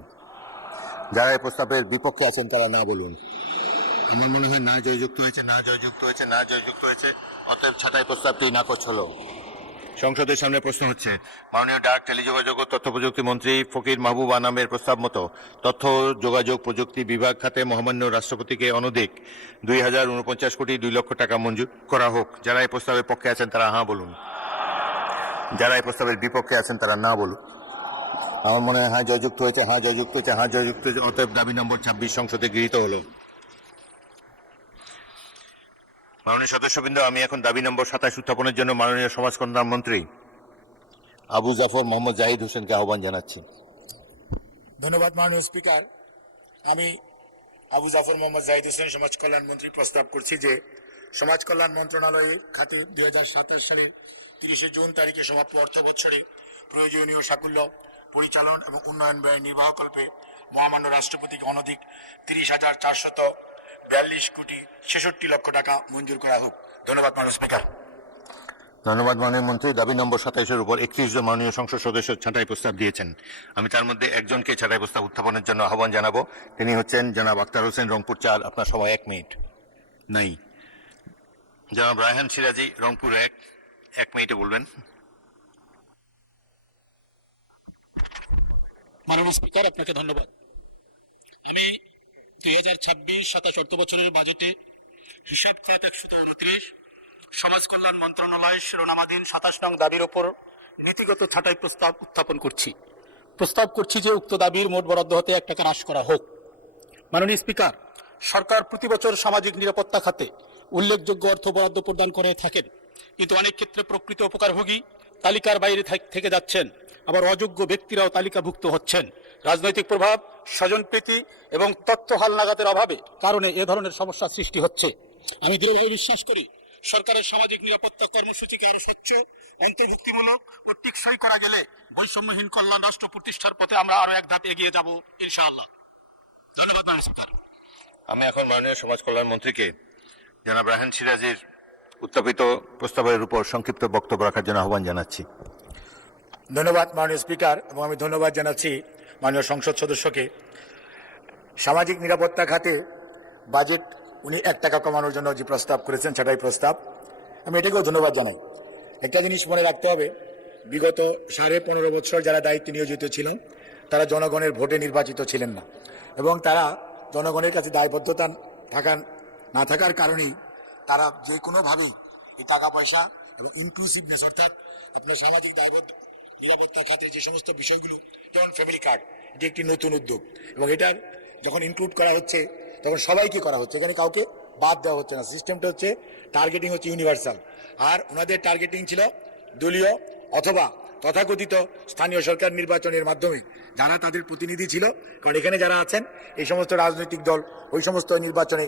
যারা এই প্রস্তাবের বিপক্ষে আছেন তারা না বলুন। আমার মনে হয় না জয়যুক্ত হয়েছে, না জয়যুক্ত হয়েছে, না জয়যুক্ত হয়েছে, অতএব ছাঁটাই প্রস্তাবটি নাকচ হলো। সংসদের সামনে প্রশ্ন হচ্ছে মাননীয় ডাক, টেলিযোগাযোগ ও তথ্য প্রযুক্তি মন্ত্রী ফকির মাহবুব আনামের প্রস্তাব মতো তথ্য যোগাযোগ প্রযুক্তি বিভাগ খাতে মহামান্য রাষ্ট্রপতিকে অনধিক 2049 কোটি 2 লক্ষ টাকা মঞ্জুর করা হোক। যারা এই প্রস্তাবের পক্ষে আছেন তারা হ্যাঁ বলুন, যারা এই প্রস্তাবের বিপক্ষে আছেন তারা না বলুন। আমার মনে হয় হ্যাঁ জয়যুক্ত হয়েছে, হ্যাঁ জয়যুক্ত হয়েছে, হ্যাঁ জয়যুক্ত হয়েছে, অতএব দাবি নম্বর 26 সংসদে গৃহীত হলো। মাননীয় সদস্যবৃন্দ, আমি এখন দাবি নম্বর 27 উত্থাপনের জন্য মাননীয় সমাজ কল্যাণ মন্ত্রী আবু জাফর মোহাম্মদ জাহিদ হোসেনকে আহ্বান জানাচ্ছি। ধন্যবাদ মাননীয় স্পিকার। আমি আবু জাফর মোহাম্মদ জাহিদ হোসেন সমাজ কল্যাণ মন্ত্রী প্রস্তাব করছি যে সমাজ কল্যাণ মন্ত্রণালয়ের খাতে 2027 সালের 30 জুন তারিখে সমাপ্ত অর্থ বছরে প্রয়োজনীয় সাকুল্য পরিচালন এবং উন্নয়ন ব্যয় নির্বাহকল্পে মহামান্য রাষ্ট্রপতিকে অনধিক 30,442 কোটি 66 লক্ষ টাকা মঞ্জুর করা হোক। ধন্যবাদ মাননীয় স্পিকার। ধন্যবাদ মাননীয় মন্ত্রী। দাবি নম্বর 27-এর উপর 31 জন মাননীয় সংসদ সদস্য ছাঁটাই প্রস্তাব দিয়েছেন। আমি তার মধ্যে একজনকে ছাঁটাই প্রস্তাব উত্থাপনের জন্য আহ্বান জানাবো। তিনি হচ্ছেন জনাব আক্তার হোসেন, রংপুর 4। আপনার সবাই 1 মিনিট। নাই। জনাব রায়হান সিরাজি, রংপুর 1 মিনিটে বলবেন। মাননীয় স্পিকার, আপনাকে ধন্যবাদ। আমি 2026-27 অর্থ বছরের বাজেটে হিসাব খাত 129, সমাজ কল্যাণ মন্ত্রণালয় শিরোনামাধীন 27 নং দাবির ওপর নীতিগত ছাঁটাই প্রস্তাব উত্থাপন করছি। প্রস্তাব করছি যে উক্ত দাবির মোট বরাদ্দ হতে 1 টাকা হ্রাস করা হোক। মাননীয় স্পিকার, সরকার প্রতি বছর সামাজিক নিরাপত্তা খাতে উল্লেখযোগ্য অর্থ বরাদ্দ প্রদান করে থাকেন, কিন্তু অনেক ক্ষেত্রে প্রকৃত উপকারভোগী তালিকার বাইরে থেকে যাচ্ছেন, আবার অযোগ্য ব্যক্তিরাও তালিকাভুক্ত হচ্ছেন। রাজনৈতিক প্রভাব, স্বজনপ্রীতি এবং তথ্য হালনাগাদের অভাবে কারণে এ ধরনের সমস্যা সৃষ্টি হচ্ছে। আমি দৃঢ়ভাবে বিশ্বাস করি সরকারের সামাজিক নিরাপত্তা কর্মসূচিকে আরো স্বচ্ছ, অন্তর্ভুক্তিমূলক ও টেকসই করা গেলে বৈষম্যহীন কল্যাণ রাষ্ট্র প্রতিষ্ঠার পথে আমরা আরো এক ধাপ এগিয়ে যাব ইনশাআল্লাহ। ধন্যবাদ মাননীয় স্পিকার। আমি এখন মাননীয় সমাজ কল্যাণ মন্ত্রীকে জনাব রায়হান সিরাজির উত্থাপিত প্রস্তাবের উপর সংক্ষিপ্ত বক্তব্য রাখার জন্য আহ্বান জানাচ্ছি। ধন্যবাদ মাননীয় স্পিকার, এবং আমি ধন্যবাদ জানাচ্ছি মাননীয় সংসদ সদস্যকে। সামাজিক নিরাপত্তা খাতে বাজেট উনি 1 টাকা কমানোর জন্য যে প্রস্তাব করেছেন, ছাঁটাই প্রস্তাব, আমি এটাকেও ধন্যবাদ জানাই। একটা জিনিস মনে রাখতে হবে, বিগত 15.5 বছর যারা দায়িত্বে নিয়োজিত ছিলেন তারা জনগণের ভোটে নির্বাচিত ছিলেন না, এবং তারা জনগণের কাছে দায়বদ্ধতা না থাকার কারণেই তারা যে কোনোভাবেই এই টাকা পয়সা এবং ইনক্লুসিভনেস, অর্থাৎ আপনার সামাজিক দায়বদ্ধ নিরাপত্তা খাতে যে সমস্ত বিষয়গুলো, যেমন ফ্যামিলি কার্ড, এটি একটি নতুন উদ্যোগ, এবং এটার যখন ইনক্লুড করা হচ্ছে তখন সবাইকে করা হচ্ছে, এখানে কাউকে বাদ দেওয়া হচ্ছে না। সিস্টেমটা হচ্ছে টার্গেটিং হচ্ছে ইউনিভার্সাল, আর ওনাদের টার্গেটিং ছিল দলীয় অথবা তথাকথিত স্থানীয় সরকার নির্বাচনের মাধ্যমে যারা তাদের প্রতিনিধি ছিল, কারণ এখানে যারা আছেন এই সমস্ত রাজনৈতিক দল ওই সমস্ত নির্বাচনে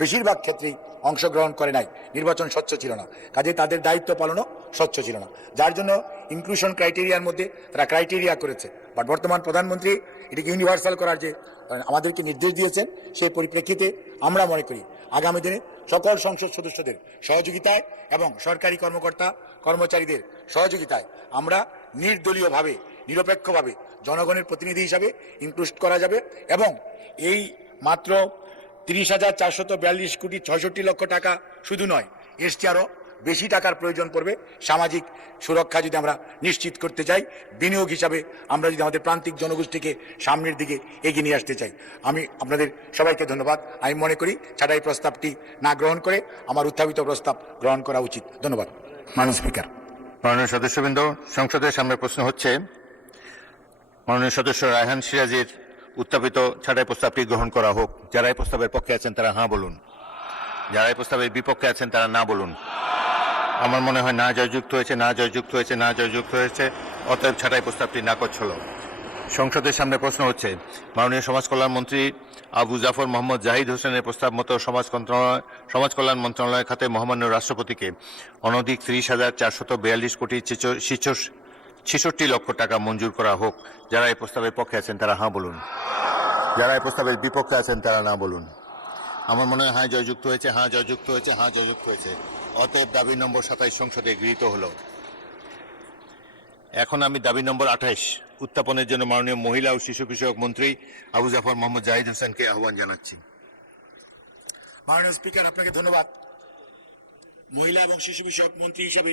বেশিরভাগ ক্ষেত্রেই অংশগ্রহণ করে নাই, নির্বাচন স্বচ্ছ ছিল না, কাজে তাদের দায়িত্ব পালনও স্বচ্ছ ছিল না, যার জন্য ইনক্লুশন ক্রাইটেরিয়ার মধ্যে তারা ক্রাইটেরিয়া করেছে। বাট বর্তমান প্রধানমন্ত্রী এটিকে ইউনিভার্সাল করার যে আমাদেরকে নির্দেশ দিয়েছেন, সেই পরিপ্রেক্ষিতে আমরা মনে করি আগামী দিনে সকল সংসদ সদস্যদের সহযোগিতায় এবং সরকারি কর্মকর্তা কর্মচারীদের সহযোগিতায় আমরা নির্দলীয়ভাবে, নিরপেক্ষভাবে জনগণের প্রতিনিধি হিসাবে ইনক্লুড করা যাবে, এবং এই মাত্র 30,442 কোটি 66 লক্ষ টাকা শুধু নয়, এর চেয়ে আরও বেশি টাকার প্রয়োজন পড়বে সামাজিক সুরক্ষা যদি আমরা নিশ্চিত করতে চাই। বিনিয়োগ হিসাবে আমরা যদি আমাদের প্রান্তিক জনগোষ্ঠীকে সামনের দিকে এগিয়ে নিয়ে আসতে চাই। আমি আপনাদের সবাইকে ধন্যবাদ। আমি মনে করি ছাঁটাই প্রস্তাবটি না গ্রহণ করে আমার উত্থাপিত প্রস্তাব গ্রহণ করা উচিত। ধন্যবাদ মাননীয় স্পিকার। মাননীয় সদস্যবৃন্দ, সংসদের সামনে প্রশ্ন হচ্ছে মাননীয় সদস্য রায়হান সিরাজির উত্থাপিত ছাঁটাই প্রস্তাবটি গ্রহণ করা হোক। যারা এই প্রস্তাবের পক্ষে আছেন তারা হ্যাঁ বলুন, যারা এই প্রস্তাবের বিপক্ষে আছেন তারা না বলুন। আমার মনে হয় না জয়যুক্ত হয়েছে, না জয়যুক্ত হয়েছে, না জয়যুক্ত হয়েছে, অতএব ছাঁটাই প্রস্তাবটি নাকচ হল। সংসদের সামনে প্রশ্ন হচ্ছে মাননীয় সমাজ কল্যাণ মন্ত্রী আবু জাফর মোহাম্মদ জাহিদ হোসেনের প্রস্তাব মতো সমাজ কল্যাণ মন্ত্রণালয় খাতে মহামান্য রাষ্ট্রপতিকে অনধিক 30,442 কোটি 66 লক্ষ টাকা মঞ্জুর করা হোক। যারা এই প্রস্তাবের পক্ষে আছেন তারা হ্যাঁ বলুন, যারা এই প্রস্তাবের বিপক্ষে আছেন তারা না বলুন। আমার মনে হয় হ্যাঁ জয়যুক্ত হয়েছে, হ্যাঁ জয়যুক্ত হয়েছে, হ্যাঁ জয়যুক্ত হয়েছে, অতএব দাবি নম্বর 27 সংসদে গৃহীত হল। এখন আমি দাবি নম্বর 28 উত্থাপনের জন্য মাননীয় মহিলা ও শিশু বিষয়ক মন্ত্রী আবু জাফর মোহাম্মদ জাহিদ হোসেনকে আহ্বান জানাচ্ছি। মাননীয় স্পিকার, আপনাকে ধন্যবাদ। মহিলা এবং শিশু বিষয়ক মন্ত্রী হিসাবে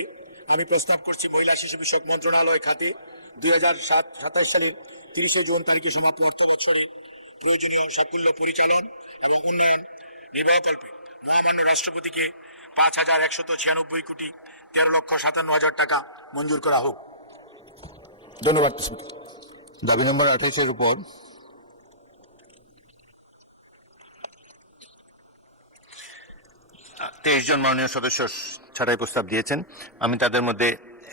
আমি প্রস্তাব করছি মহিলা শিশু বিষয়ক মন্ত্রণালয় খাতে 2027 সালের 30 জুন তারিখে সমাপ্ত অর্থ বছরে প্রয়োজনীয় সাকুল্য পরিচালন এবং উন্নয়ন নির্বাহকল্পে মহামান্য রাষ্ট্রপতিকে 5,196 কোটি 13,57,000 টাকা মঞ্জুর করা হোক। ধন্যবাদ স্পিকার। দাবি নম্বর 28-এর উপর 23 জন মাননীয় সদস্য ছাঁটাই প্রস্তাব দিয়েছেন। আমি তাদের মধ্যে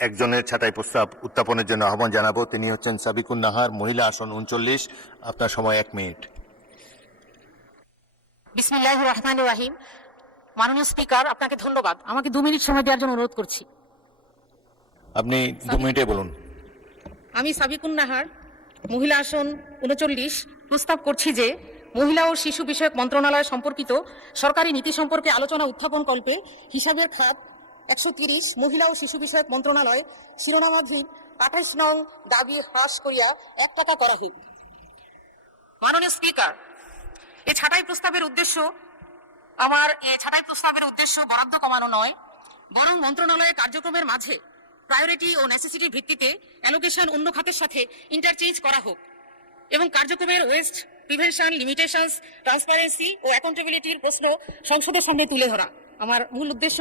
একজনের ছাঁটাই প্রস্তাব উত্থাপনের জন্য আহ্বান জানাবো। তিনি হচ্ছেন সাবিকুন নাহার, মহিলা আসন 39। আপনার সময় 1 মিনিট। বিসমিল্লাহির রহমানির রহিম। মাননীয় স্পিকার, আপনাকে ধন্যবাদ। আমাকে 2 মিনিট সময় দেওয়ার জন্য অনুরোধ করছি। আপনি 2 মিনিটে বলুন। আমি সাবিকুন নাহার, মহিলা আসন 39, প্রস্তাব করছি যে মহিলা ও শিশু বিষয়ক মন্ত্রণালয় সম্পর্কিত সরকারি নীতি সম্পর্কে আলোচনা উত্থাপন কল্পে হিসাবের খাত 130 মহিলা ও শিশু বিষয়ক মন্ত্রণালয় শিরোনামাধীন 28 নং দাবি হ্রাস করিয়া 1 টাকা করা হোক। মাননীয় স্পিকার, এই ছাঁটাই প্রস্তাবের উদ্দেশ্য বরাদ্দ কমানো নয়, বরং মন্ত্রণালয়ের কার্যক্রমের মাঝে প্রায়োরিটি ও নেসেসিটির ভিত্তিতে অ্যালোকেশন অন্য খাতের সাথে ইন্টারচেঞ্জ করা হোক এবং কার্যক্রমের ওয়েস্ট প্রিভেনশন, লিমিটেশনস, ট্রান্সপারেন্সি ও অ্যাকাউন্টেবিলিটির প্রশ্ন সংসদের সামনে তুলে ধরা আমার মূল উদ্দেশ্য।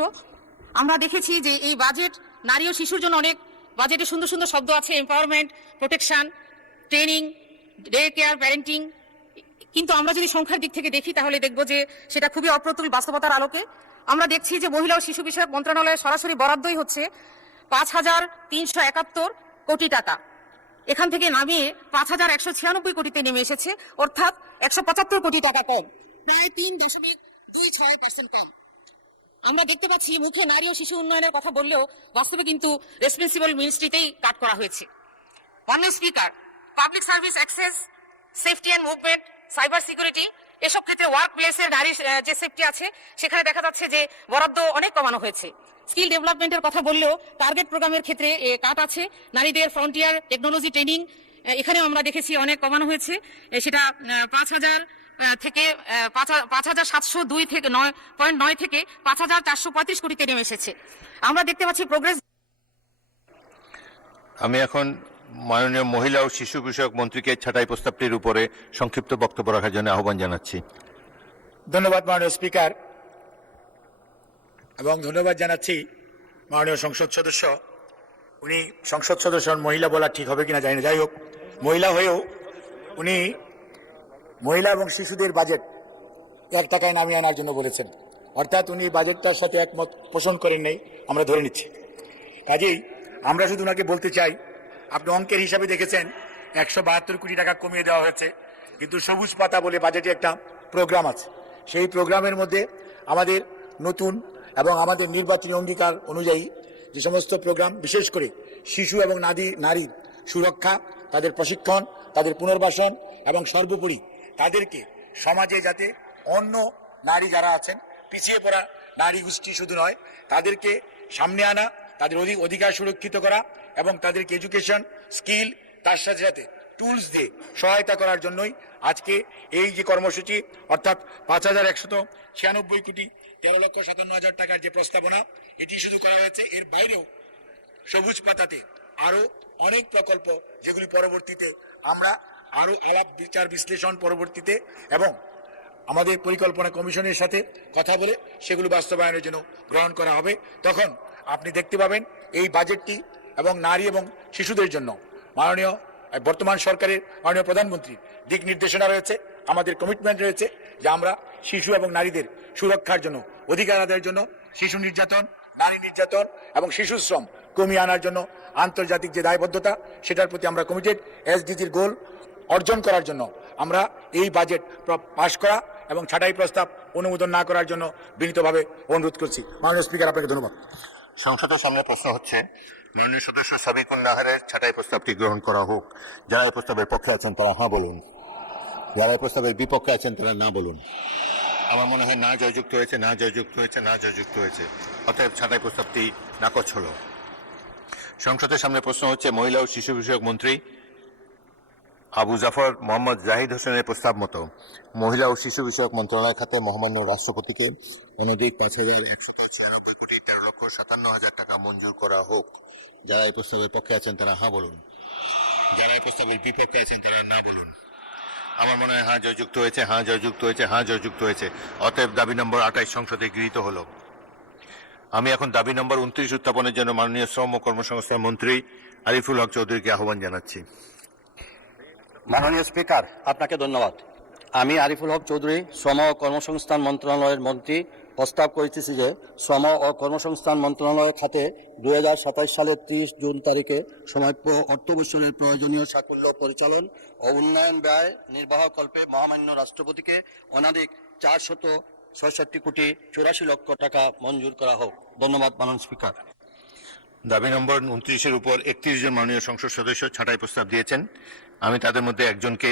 আমরা দেখেছি যে এই বাজেট নারী ও শিশুর জন্য অনেক বাজেটে সুন্দর সুন্দর শব্দ আছে, empowerment, protection, training, day care, parenting, কিন্তু আমরা যদি সংখ্যার দিক থেকে দেখি তাহলে দেখব যে সেটা খুবই অপ্রতুল বাস্তবতার আলোকে। আমরা দেখছি যে মহিলা ও শিশু বিষয়ক মন্ত্রণালয়ের সরাসরি বরাদ্দই হচ্ছে 5,371 কোটি টাকা। এখান থেকে নামিয়ে 5,196 কোটিতে নেমে এসেছে, অর্থাৎ 175 কোটি টাকা কম, প্রায় 3.26% কম। আমরা দেখতে পাচ্ছি মুখে নারী ও শিশু উন্নয়নের কথা বললেও বাস্তবে কিন্তু রেসপন্সিবল মিনিস্ট্রিতেই কাট করা হয়েছে। মাননীয় speaker, public service access, safety and movement, cyber security, এসব ক্ষেত্রে ওয়ার্ক প্লেসের নারীর যে সেফটি আছে সেখানে দেখা যাচ্ছে যে বরাদ্দ অনেক কমানো হয়েছে। স্কিল ডেভেলপমেন্টের কথা বললেও টার্গেট প্রোগ্রামের ক্ষেত্রে কাট আছে। নারীদের ফ্রন্টিয়ার টেকনোলজি ট্রেনিং, এখানেও আমরা দেখেছি অনেক কমানো হয়েছে, সেটা 5,000 থেকে 5,702 থেকে 9.9 থেকে 5,435 কোটিতে নেমে এসেছে। আমরা দেখতে পাচ্ছি প্রোগ্রেস। আমি এখন মাননীয় মহিলা ও শিশু বিষয়ক মন্ত্রীকে ছাঁটাই প্রস্তাবটির উপরে সংক্ষিপ্ত বক্তব্য রাখার জন্য আহ্বান জানাচ্ছি। ধন্যবাদ মাননীয় স্পিকার, এবং ধন্যবাদ জানাচ্ছি মাননীয় সংসদ সদস্য। উনি সংসদ সদস্য মহিলা বলা ঠিক হবে কিনা জানি না, যাই হোক, মহিলা হয়েও উনি মহিলা এবং শিশুদের বাজেট 1 টাকায় নামিয়ে আনার জন্য বলেছেন, অর্থাৎ উনি বাজেটটার সাথে একমত পোষণ করেন নাই, আমরা ধরে নিচ্ছি। কাজেই আমরা শুধু ওনাকে বলতে চাই, আপনি অঙ্কের হিসাবে দেখেছেন 172 কোটি টাকা কমিয়ে দেওয়া হয়েছে, কিন্তু সবুজ পাতা বলে বাজেটে একটা প্রোগ্রাম আছে। সেই প্রোগ্রামের মধ্যে আমাদের নতুন এবং আমাদের নির্বাচনী অঙ্গীকার অনুযায়ী যে সমস্ত প্রোগ্রাম, বিশেষ করে শিশু এবং নারীর সুরক্ষা, তাদের প্রশিক্ষণ, তাদের পুনর্বাসন এবং সর্বোপরি তাদেরকে সমাজে যাতে অন্য নারী যারা আছেন, পিছিয়ে পড়া নারী গোষ্ঠী শুধু নয়, তাদেরকে সামনে আনা, তাদের অধিকার সুরক্ষিত করা এবং তাদেরকে এডুকেশন, স্কিল, তার সাথে সাথে টুলস দিয়ে সহায়তা করার জন্যই আজকে এই যে কর্মসূচি, অর্থাৎ 5,196 কোটি 13,57,000 টাকার যে প্রস্তাবনা, এটি শুধু করা হয়েছে। এর বাইরেও সবুজ পাতাতে আরো অনেক প্রকল্প, যেগুলি পরবর্তীতে আমরা আরো আলাপ বিচার বিশ্লেষণ পরবর্তীতে এবং আমাদের পরিকল্পনা কমিশনের সাথে কথা বলে সেগুলো বাস্তবায়নের জন্য গ্রহণ করা হবে। তখন আপনি দেখতে পাবেন এই বাজেটটি এবং নারী এবং শিশুদের জন্য মাননীয় বর্তমান সরকারের মাননীয় প্রধানমন্ত্রীর দিক নির্দেশনা রয়েছে, আমাদের কমিটমেন্ট রয়েছে যে আমরা শিশু এবং নারীদের সুরক্ষার জন্য, অধিকার আদায়ের জন্য, শিশু নির্যাতন, নারী নির্যাতন এবং শিশু শ্রম কমিয়ে আনার জন্য আন্তর্জাতিক যে দায়বদ্ধতা, সেটার প্রতি আমরা কমিটেড। এসডিজির গোল অর্জন করার জন্য আমরা এই বাজেট পাশ করা এবং ছাঁটাই প্রস্তাব অনুমোদন না করার জন্য বিনীতভাবে অনুরোধ করছি। মাননীয় স্পিকার, আপনাকে ধন্যবাদ। সংসদের সামনে প্রশ্ন হচ্ছে, মাননীয় সদস্য সাবিকুন নাহারের ছাঁটাই প্রস্তাবটি গ্রহণ করা হোক। যারা এই প্রস্তাবের পক্ষে আছেন তারা হ্যাঁ বলুন, যারা এই প্রস্তাবের বিপক্ষে আছেন তারা না বলুন। আমার মনে হয় না জয়যুক্ত হয়েছে, না জয়যুক্ত হয়েছে, না জয়যুক্ত হয়েছে, অতএব ছাঁটাই প্রস্তাবটি নাকচ হল। সংসদের সামনে প্রশ্ন হচ্ছে, মহিলা ও শিশু বিষয়ক মন্ত্রী আবু জাফর মোহাম্মদ জাহিদ হোসেনের প্রস্তাব মতো মহিলা ও শিশু বিষয়ক মন্ত্রণালয় খাতে মহামান্য রাষ্ট্রপতিকে অনধিক 5,196 কোটি 13,57,000 টাকা মঞ্জুর করা হোক। যারা এই প্রস্তাবের পক্ষে আছেন তারা হ্যাঁ বলুন, যারা এই প্রস্তাবের বিপক্ষে আছেন তারা না বলুন। আমার মনে হয় হ্যাঁ জয়যুক্ত হয়েছে, হ্যাঁ জয়যুক্ত হয়েছে, হ্যাঁ জয়যুক্ত হয়েছে, অতএব দাবি নম্বর 28 সংসদে গৃহীত হল। আমি এখন দাবি নম্বর 29 উত্থাপনের জন্য মাননীয় শ্রম ও কর্মসংস্থান মন্ত্রী আরিফুল হক চৌধুরীকে আহ্বান জানাচ্ছি। মাননীয় স্পিকার, আপনাকে ধন্যবাদ। আমি আরিফুল হক চৌধুরী, শ্রম ও কর্মসংস্থান মন্ত্রণালয়ের মন্ত্রী প্রস্তাব করিতেছি যে শ্রম ও কর্মসংস্থান মন্ত্রণালয় খাতে 2027 সালের 30 জুন তারিখে সমাপ্য অর্থ বৎসরের প্রয়োজনীয় সাকল্য পরিচালন ও উন্নয়ন ব্যয় নির্বাহকল্পে মহামান্য রাষ্ট্রপতিকে অনধিক 466 কোটি 84 লক্ষ টাকা মঞ্জুর করা হোক। ধন্যবাদ মাননীয় স্পিকার। দাবি নম্বর 29-এর উপর 31 জন মাননীয় সংসদ সদস্য ছাঁটাই প্রস্তাব দিয়েছেন। আমি তাদের মধ্যে একজনকে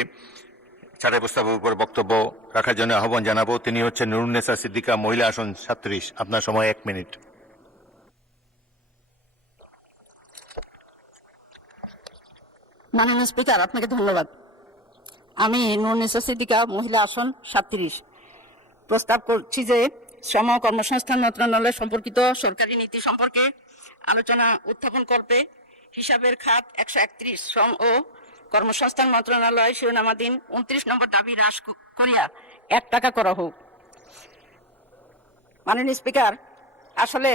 ছাঁটাই প্রস্তাবের উপর বক্তব্য রাখার জন্য আহ্বান জানাবো। তিনি হচ্ছেন নুরুন্নেসা সিদ্দিকা, মহিলা আসন 37। আপনার সময় 1 মিনিট। মাননীয় স্পিকার, আপনাকে ধন্যবাদ। আমি নুরুন্নেসা সিদ্দিকা, মহিলা আসন 37, প্রস্তাব করছি যে শ্রম ও কর্মসংস্থান মন্ত্রণালয় সম্পর্কিত সরকারি নীতি সম্পর্কে আলোচনা উত্থাপন কল্পে হিসাবের খাত 131 শ্রম ও কর্মসংস্থান মন্ত্রণালয় শিরোনামাধীন 29 নম্বর দাবি হ্রাস করিয়া 1 টাকা করা হোক। মাননীয় স্পিকার, আসলে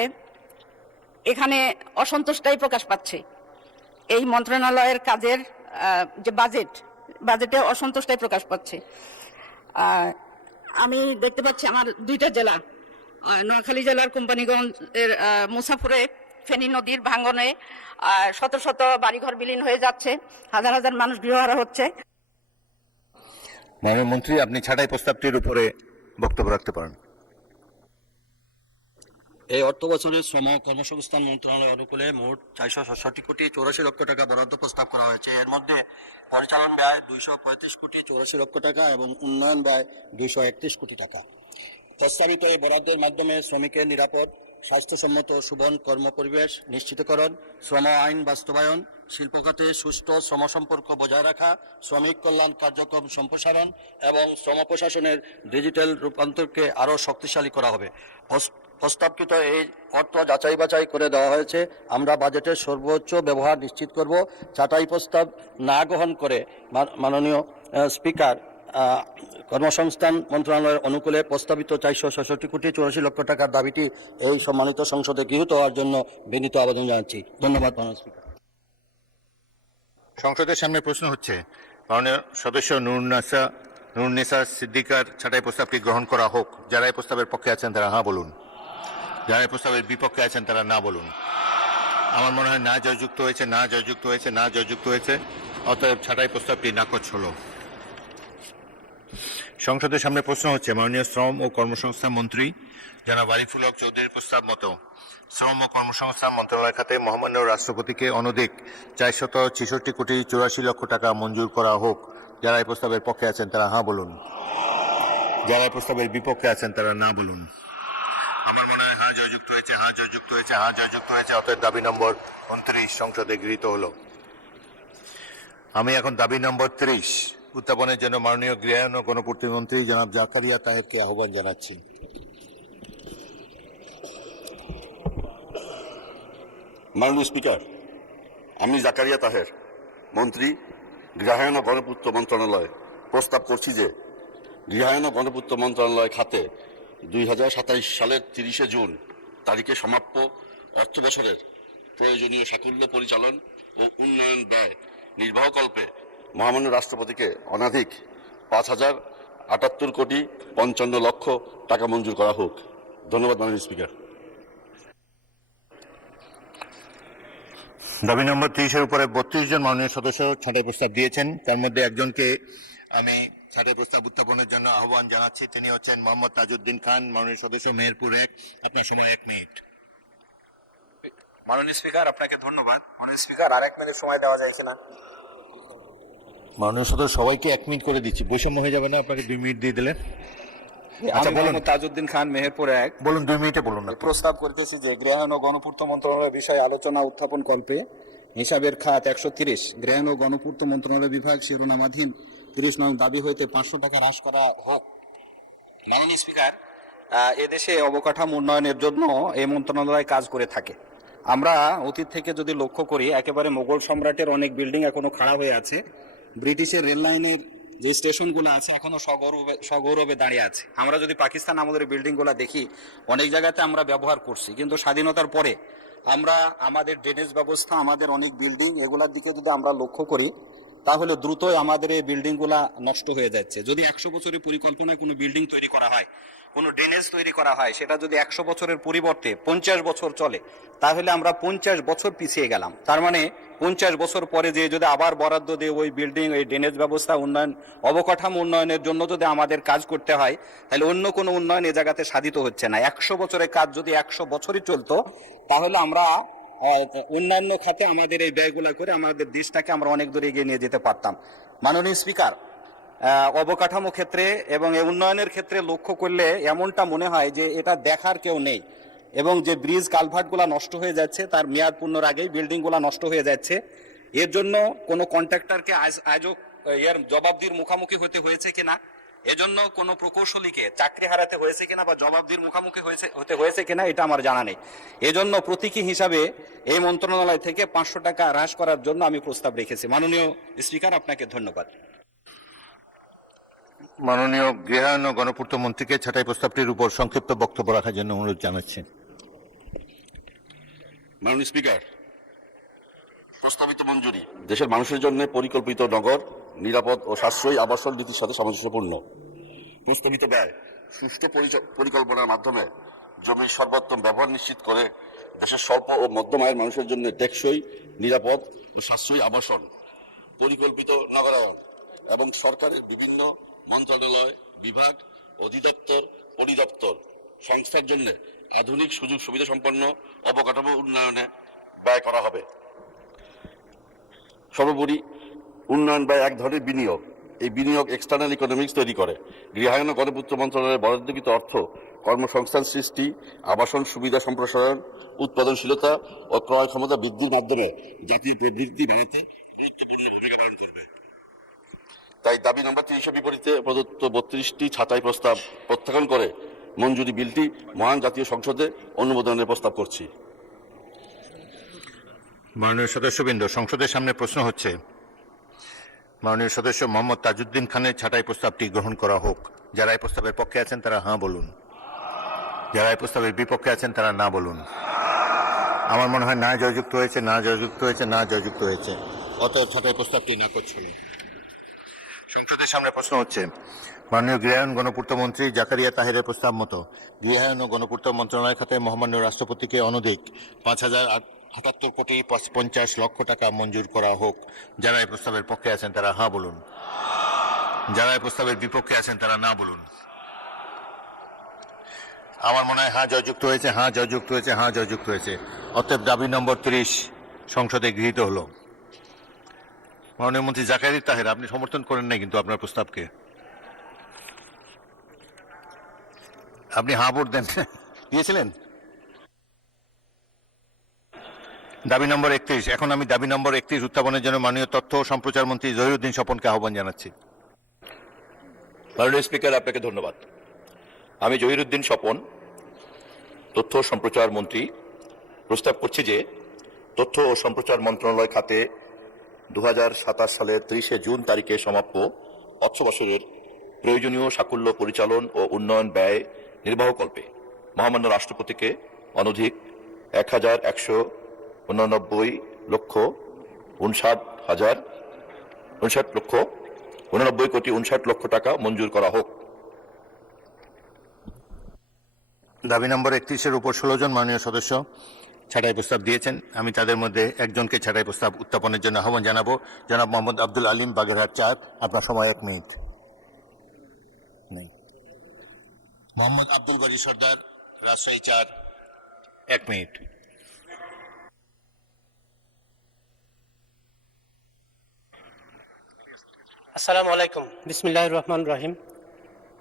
এখানে অসন্তোষটাই প্রকাশ পাচ্ছে। এই মন্ত্রণালয়ের কাজের যে বাজেটে অসন্তোষটাই প্রকাশ পাচ্ছে। আমি দেখতে পাচ্ছি আমার 2টা জেলা, নোয়াখালী জেলার কোম্পানিগঞ্জের মুসাফুরে ফেনী নদীর ভাঙনে শত শত বাড়িঘর বিলীন হয়ে যাচ্ছে, হাজার হাজার মানুষ গৃহহারা হচ্ছে। মাননীয় মন্ত্রী, আপনি ছাঁটাই প্রস্তাবটির উপরে বক্তব্য রাখতে পারেন। এই অর্থ বছরের শ্রম ও কর্মসংস্থান মন্ত্রণালয় অনুকূলে মোট 467 কোটি 84 লক্ষ টাকা বরাদ্দ প্রস্তাব করা হয়েছে। এর মধ্যে পরিচালন ব্যয় 235 কোটি 84 লক্ষ টাকা এবং উন্নয়ন ব্যয় 231 কোটি টাকা। প্রস্তাবিত এই বরাদ্দের মাধ্যমে শ্রমিকের নিরাপদ, স্বাস্থ্যসম্মত সুবন কর্মপরিবেশ নিশ্চিতকরণ, শ্রম আইন বাস্তবায়ন, শিল্প খাতে সুষ্ঠু শ্রম সম্পর্ক বজায় রাখা, শ্রমিক কল্যাণ কার্যক্রম সম্প্রসারণ এবং শ্রম প্রশাসনের ডিজিটাল রূপান্তরকে আরও শক্তিশালী করা হবে। প্রস্তাবকৃত এই অর্থ যাচাই বাছাই করে দেওয়া হয়েছে। আমরা বাজেটের সর্বোচ্চ ব্যবহার নিশ্চিত করব। ছাঁটাই প্রস্তাব না গ্রহণ করে মাননীয় স্পিকার কর্মসংস্থান মন্ত্রণালয়ের অনুকূলে প্রস্তাবিত 466 কোটি 84 লক্ষ টাকার দাবিটি এই সম্মানিত সংসদে গৃহীত হওয়ার জন্য বিনীত আবেদন জানাচ্ছি। ধন্যবাদ মাননীয় স্পিকার। সংসদের সামনে প্রশ্ন হচ্ছে, মাননীয় সদস্য নুরুন্নেসা সিদ্দিকার ছাঁটাই প্রস্তাবটি গ্রহণ করা হোক। যারা এই প্রস্তাবের পক্ষে আছেন তারা হ্যাঁ বলুন, যারা এই প্রস্তাবের বিপক্ষে আছেন তারা না বলুন। আমার মনে হয় না জয়যুক্ত হয়েছে, না জয়যুক্ত হয়েছে, না জয়যুক্ত হয়েছে। অতএব ছাঁটাই প্রস্তাবটি নাকচ হলো। সংসদের সামনে প্রশ্ন হচ্ছে, মাননীয় শ্রম ও কর্মসংস্থান মন্ত্রী জনাব আরিফুল হক চৌধুরীর প্রস্তাব মতো শ্রম ও কর্মসংস্থান মন্ত্রণালয় খাতে মহামান্য রাষ্ট্রপতিকে অনধিক 466 কোটি 84 লক্ষ টাকা মঞ্জুর করা হোক। যারা এই প্রস্তাবের পক্ষে আছেন তারা হ্যাঁ বলুন, যারা এই প্রস্তাবের বিপক্ষে আছেন তারা না বলুন। আমার মনে হয় হ্যাঁ জয়যুক্ত হয়েছে, হ্যাঁ জয়যুক্ত হয়েছে, হ্যাঁ জয়যুক্ত হয়েছে। অতএব দাবি নম্বর 29 সংসদে গৃহীত হলো। আমি এখন দাবি নম্বর 30 উত্থাপনের জন্য মাননীয় গৃহায়ন ও গণপূর্তি মন্ত্রী জনাব জাকারিয়া তাহেরকে আহ্বান জানাচ্ছি। মাননীয় স্পিকার, আমি জাকারিয়া তাহের, মন্ত্রী গৃহায়ন ও গণপূর্ত মন্ত্রণালয়, প্রস্তাব করছি যে গৃহায়ন ও গণপূর্ত মন্ত্রণালয় খাতে 2027 সালের 30 জুন তারিখে সমাপ্য অর্থ বছরের প্রয়োজনীয় সাকল্য পরিচালন ও উন্নয়ন ব্যয় নির্বাহকল্পে মহামান্য রাষ্ট্রপতিকে অনধিক 5,078 কোটি 55 লক্ষ টাকা মঞ্জুর করা হোক। ধন্যবাদ মাননীয় স্পিকার। দাবি নম্বর 30-এর উপরে 32 জন মাননীয় সদস্য ছাঁটাই প্রস্তাব দিয়েছেন। তার মধ্যে একজনকে আমি ছাঁটাই প্রস্তাব উত্থাপনের জন্য আহ্বান জানাচ্ছি। তিনি হচ্ছেন মোহাম্মদ তাজউদ্দিন খান, মাননীয় সদস্য মেহেরপুর 1। আপনার সময় 1 মিনিট। মাননীয় স্পিকার, আপনাকে ধন্যবাদ। মাননীয় স্পিকার, আর 1 মিনিট সময় দেওয়া যায় কিনা? মাননীয় সদস্য সবাইকে 1 মিনিট করে দিচ্ছি, বৈষম্য হয়ে যাবে না? আপনাকে 2 মিনিট দিয়ে দিলেন। আচ্ছা বলুন। তাজউদ্দিন খান, মেহেরপুর 1। বলুন, 2 মিনিটে বলুন না। প্রস্তাব করতেছি যে গৃহায়ন ও গণপূর্ত মন্ত্রণালয়ের বিষয়ে আলোচনা উত্থাপন কল্পে হিসাবের খাত 130 গৃহায়ন ও গণপূর্ত মন্ত্রণালয় বিভাগ শিরোনামাধীন 30 নং দাবি হইতে 500 টাকা হ্রাস করা হোক। মাননীয় স্পিকার, এদেশে অবকাঠামো উন্নয়নের জন্য এই মন্ত্রণালয় কাজ করে থাকে। আমরা অতীত থেকে যদি লক্ষ্য করি, একেবারে মোগল সম্রাটের অনেক বিল্ডিং এখনো খাড়া হয়ে আছে। ব্রিটিশের রেল লাইনের যে স্টেশনগুলো আছে এখনো সগৌরবে দাঁড়িয়ে আছে। আমরা যদি পাকিস্তান আমাদের বিল্ডিংগুলো দেখি, অনেক জায়গাতে আমরা ব্যবহার করছি, কিন্তু স্বাধীনতার পরে আমরা আমাদের ড্রেনেজ ব্যবস্থা, আমাদের অনেক বিল্ডিং, এগুলার দিকে যদি আমরা লক্ষ্য করি, তাহলে দ্রুতই আমাদের এই বিল্ডিংগুলা নষ্ট হয়ে যাচ্ছে। যদি 100 বছরের পরিকল্পনায় কোনো বিল্ডিং তৈরি করা হয়, কোনো ড্রেনেজ তৈরি করা হয়, সেটা যদি 100 বছরের পরিবর্তে 50 বছর চলে, তাহলে আমরা 50 বছর পিছিয়ে গেলাম। তার মানে 50 বছর পরে যে যদি আবার বরাদ্দ দিয়ে ওই বিল্ডিং, এই ড্রেনেজ ব্যবস্থা উন্নয়ন, অবকাঠামো উন্নয়নের জন্য যদি আমাদের কাজ করতে হয়, তাহলে অন্য কোনো উন্নয়ন এ জায়গাতে সাধিত হচ্ছে না। 100 বছরের কাজ যদি 100 বছরই চলতো, তাহলে আমরা অন্যান্য খাতে আমাদের এই ব্যয়গুলো করে আমাদের দেশটাকে আমরা অনেক দূরে এগিয়ে নিয়ে যেতে পারতাম। মাননীয় স্পিকার, অবকাঠামো ক্ষেত্রে এবং এই উন্নয়নের ক্ষেত্রে লক্ষ্য করলে এমনটা মনে হয় যে এটা দেখার কেউ নেই, এবং যে ব্রিজ কালভার্টগুলো নষ্ট হয়ে যাচ্ছে, তার মেয়াদ পূর্ণর আগেই বিল্ডিংগুলো নষ্ট হয়ে যাচ্ছে। এর জন্য কোনো কন্ট্রাক্টরকে আজও এর জবাবদিহির মুখোমুখি হতে হয়েছে কিনা, এজন্য কোনো প্রকৌশলীকে চাকরি হারাতে হয়েছে কিনা বা জবাবদিহির মুখোমুখি হতে হয়েছে কিনা, এটা আমার জানা নেই। এজন্য প্রতীকী হিসাবে এই মন্ত্রণালয় থেকে 500 টাকা হ্রাস করার জন্য আমি প্রস্তাব রেখেছি। মাননীয় স্পিকার, আপনাকে ধন্যবাদ। মাননীয় গৃহায়ন ও গণপূর্ত মন্ত্রীকে ছাঁটাই প্রস্তাবটির উপর সংক্ষিপ্ত বক্তব্য রাখার জন্য অনুরোধ জানাচ্ছি। মাননীয় স্পিকার, প্রস্তাবিত মঞ্জুরি দেশের মানুষের জন্য পরিকল্পিত নগর, নিরাপদ ও সাশ্রয়ী আবাসন নীতির সাথে সামঞ্জস্যপূর্ণ। প্রস্তাবিত ব্যয় সুষ্ঠু পরিকল্পনার মাধ্যমে জমির সর্বোত্তম ব্যবহার নিশ্চিত করে দেশের স্বল্প ও মধ্যম আয়ের মানুষের জন্য টেকসই, নিরাপদ ও সাশ্রয়ী আবাসন, পরিকল্পিত নগরায়ন এবং সরকারের বিভিন্ন মন্ত্রণালয়, বিভাগ, অধিদপ্তর, পরিদপ্তর, সংস্থার জন্য আধুনিক সুযোগ সুবিধা সম্পন্ন অবকাঠামো উন্নয়নে ব্যয় করা হবে। সর্বোপরি উন্নয়ন ব্যয় এক ধরনের বিনিয়োগ। এই বিনিয়োগ এক্সটার্নাল ইকোনমিক্স তৈরি করে। গৃহায়ন ও গণপূর্ত মন্ত্রণালয়ের বরাদ্দকৃত অর্থ কর্মসংস্থান সৃষ্টি, আবাসন সুবিধা সম্প্রসারণ, উৎপাদনশীলতা ও ক্রয় ক্ষমতা বৃদ্ধির মাধ্যমে জাতীয় প্রবৃদ্ধি বাড়াতে গুরুত্বপূর্ণ ভূমিকা পালন করবে। তাই দাবি নম্বর 30 বিপরীতে প্রদত্ত 32টি ছাঁটাই প্রস্তাব প্রত্যাখ্যান করে মঞ্জুরি বিলটি মহান জাতীয় সংসদে অনুমোদনের প্রস্তাব করছি। মাননীয় সদস্যবৃন্দ, সংসদের সামনে প্রশ্ন হচ্ছে মাননীয় সদস্য মোহাম্মদ তাজউদ্দিন খানের ছাঁটাই প্রস্তাবটি গ্রহণ করা হোক। যারা এই প্রস্তাবের পক্ষে আছেন তারা হাঁ বলুন, যারা এই প্রস্তাবের বিপক্ষে আছেন তারা না বলুন। আমার মনে হয় না জয়যুক্ত হয়েছে, না জয়যুক্ত হয়েছে, না জয়যুক্ত হয়েছে। অতএব ছাঁটাই প্রস্তাবটি নাকচ হল। সংসদের সামনে প্রশ্ন হচ্ছে মাননীয় গৃহায়ন গণপূর্ত মন্ত্রী জাকারিয়া তাহেরের প্রস্তাব মতো গৃহায়ন ও গণপূর্ত মন্ত্রণালয় খাতে মহামান্য রাষ্ট্রপতিকে অনধিক 5,078 কোটি 50 লক্ষ টাকা মঞ্জুর করা হোক। যারা এই প্রস্তাবের পক্ষে আছেন তারা হ্যাঁ বলুন, যারা এই প্রস্তাবের বিপক্ষে আছেন তারা না বলুন। আমার মনে হয় হ্যাঁ জয়যুক্ত হয়েছে, হ্যাঁ জয়যুক্ত হয়েছে, হ্যাঁ জয়যুক্ত হয়েছে। অতএব দাবি নম্বর 30 সংসদে গৃহীত হলো। মাননীয় মন্ত্রী জাকারিয়া তাহের, আপনি সমর্থন করেন নাই কিন্তু আপনার প্রস্তাবকে, আপনি হ্যাঁ ভোট দেন দিয়েছিলেন। দাবি নম্বর 31। এখন আমি দাবি নম্বর 31 উত্থাপনের জন্য মাননীয় তথ্য ও সম্প্রচার মন্ত্রী জহিরুদ্দিন স্বপনকে আহ্বান জানাচ্ছি। মাননীয় স্পিকার, আপনাকে ধন্যবাদ। আমি জহিরুদ্দিন স্বপন, তথ্য ও সম্প্রচার মন্ত্রী, প্রস্তাব করছি যে তথ্য ও সম্প্রচার মন্ত্রণালয় খাতে 2027 সালের 30 জুন তারিখে সমাপ্ত অর্থ বছরের প্রয়োজনীয় সাকুল্য পরিচালন ও উন্নয়ন ব্যয় নির্বাহকল্পে মহামান্য রাষ্ট্রপতিকে অনধিক 1,189 লক্ষ 59 কোটি 59 লক্ষ টাকা মঞ্জুর করা হোক। দাবি নম্বর 31-এর উপর 16 জন মাননীয় সদস্য ছাঁটাই প্রস্তাব দিয়েছেন। আমি তাদের মধ্যে একজনকে ছাঁটাই প্রস্তাব উত্থাপনের জন্য আহ্বান জানাবো। জনাব মোহাম্মদ আব্দুল আলিম, বাগেরহাট 4। আপনার সময় 1 মিনিট। নেই। মোহাম্মদ আব্দুল বারী সর্দার, রাজশাহী 4, 1 মিনিট। আসসালামু আলাইকুম, বিসমিল্লাহির রহমানির রহিম।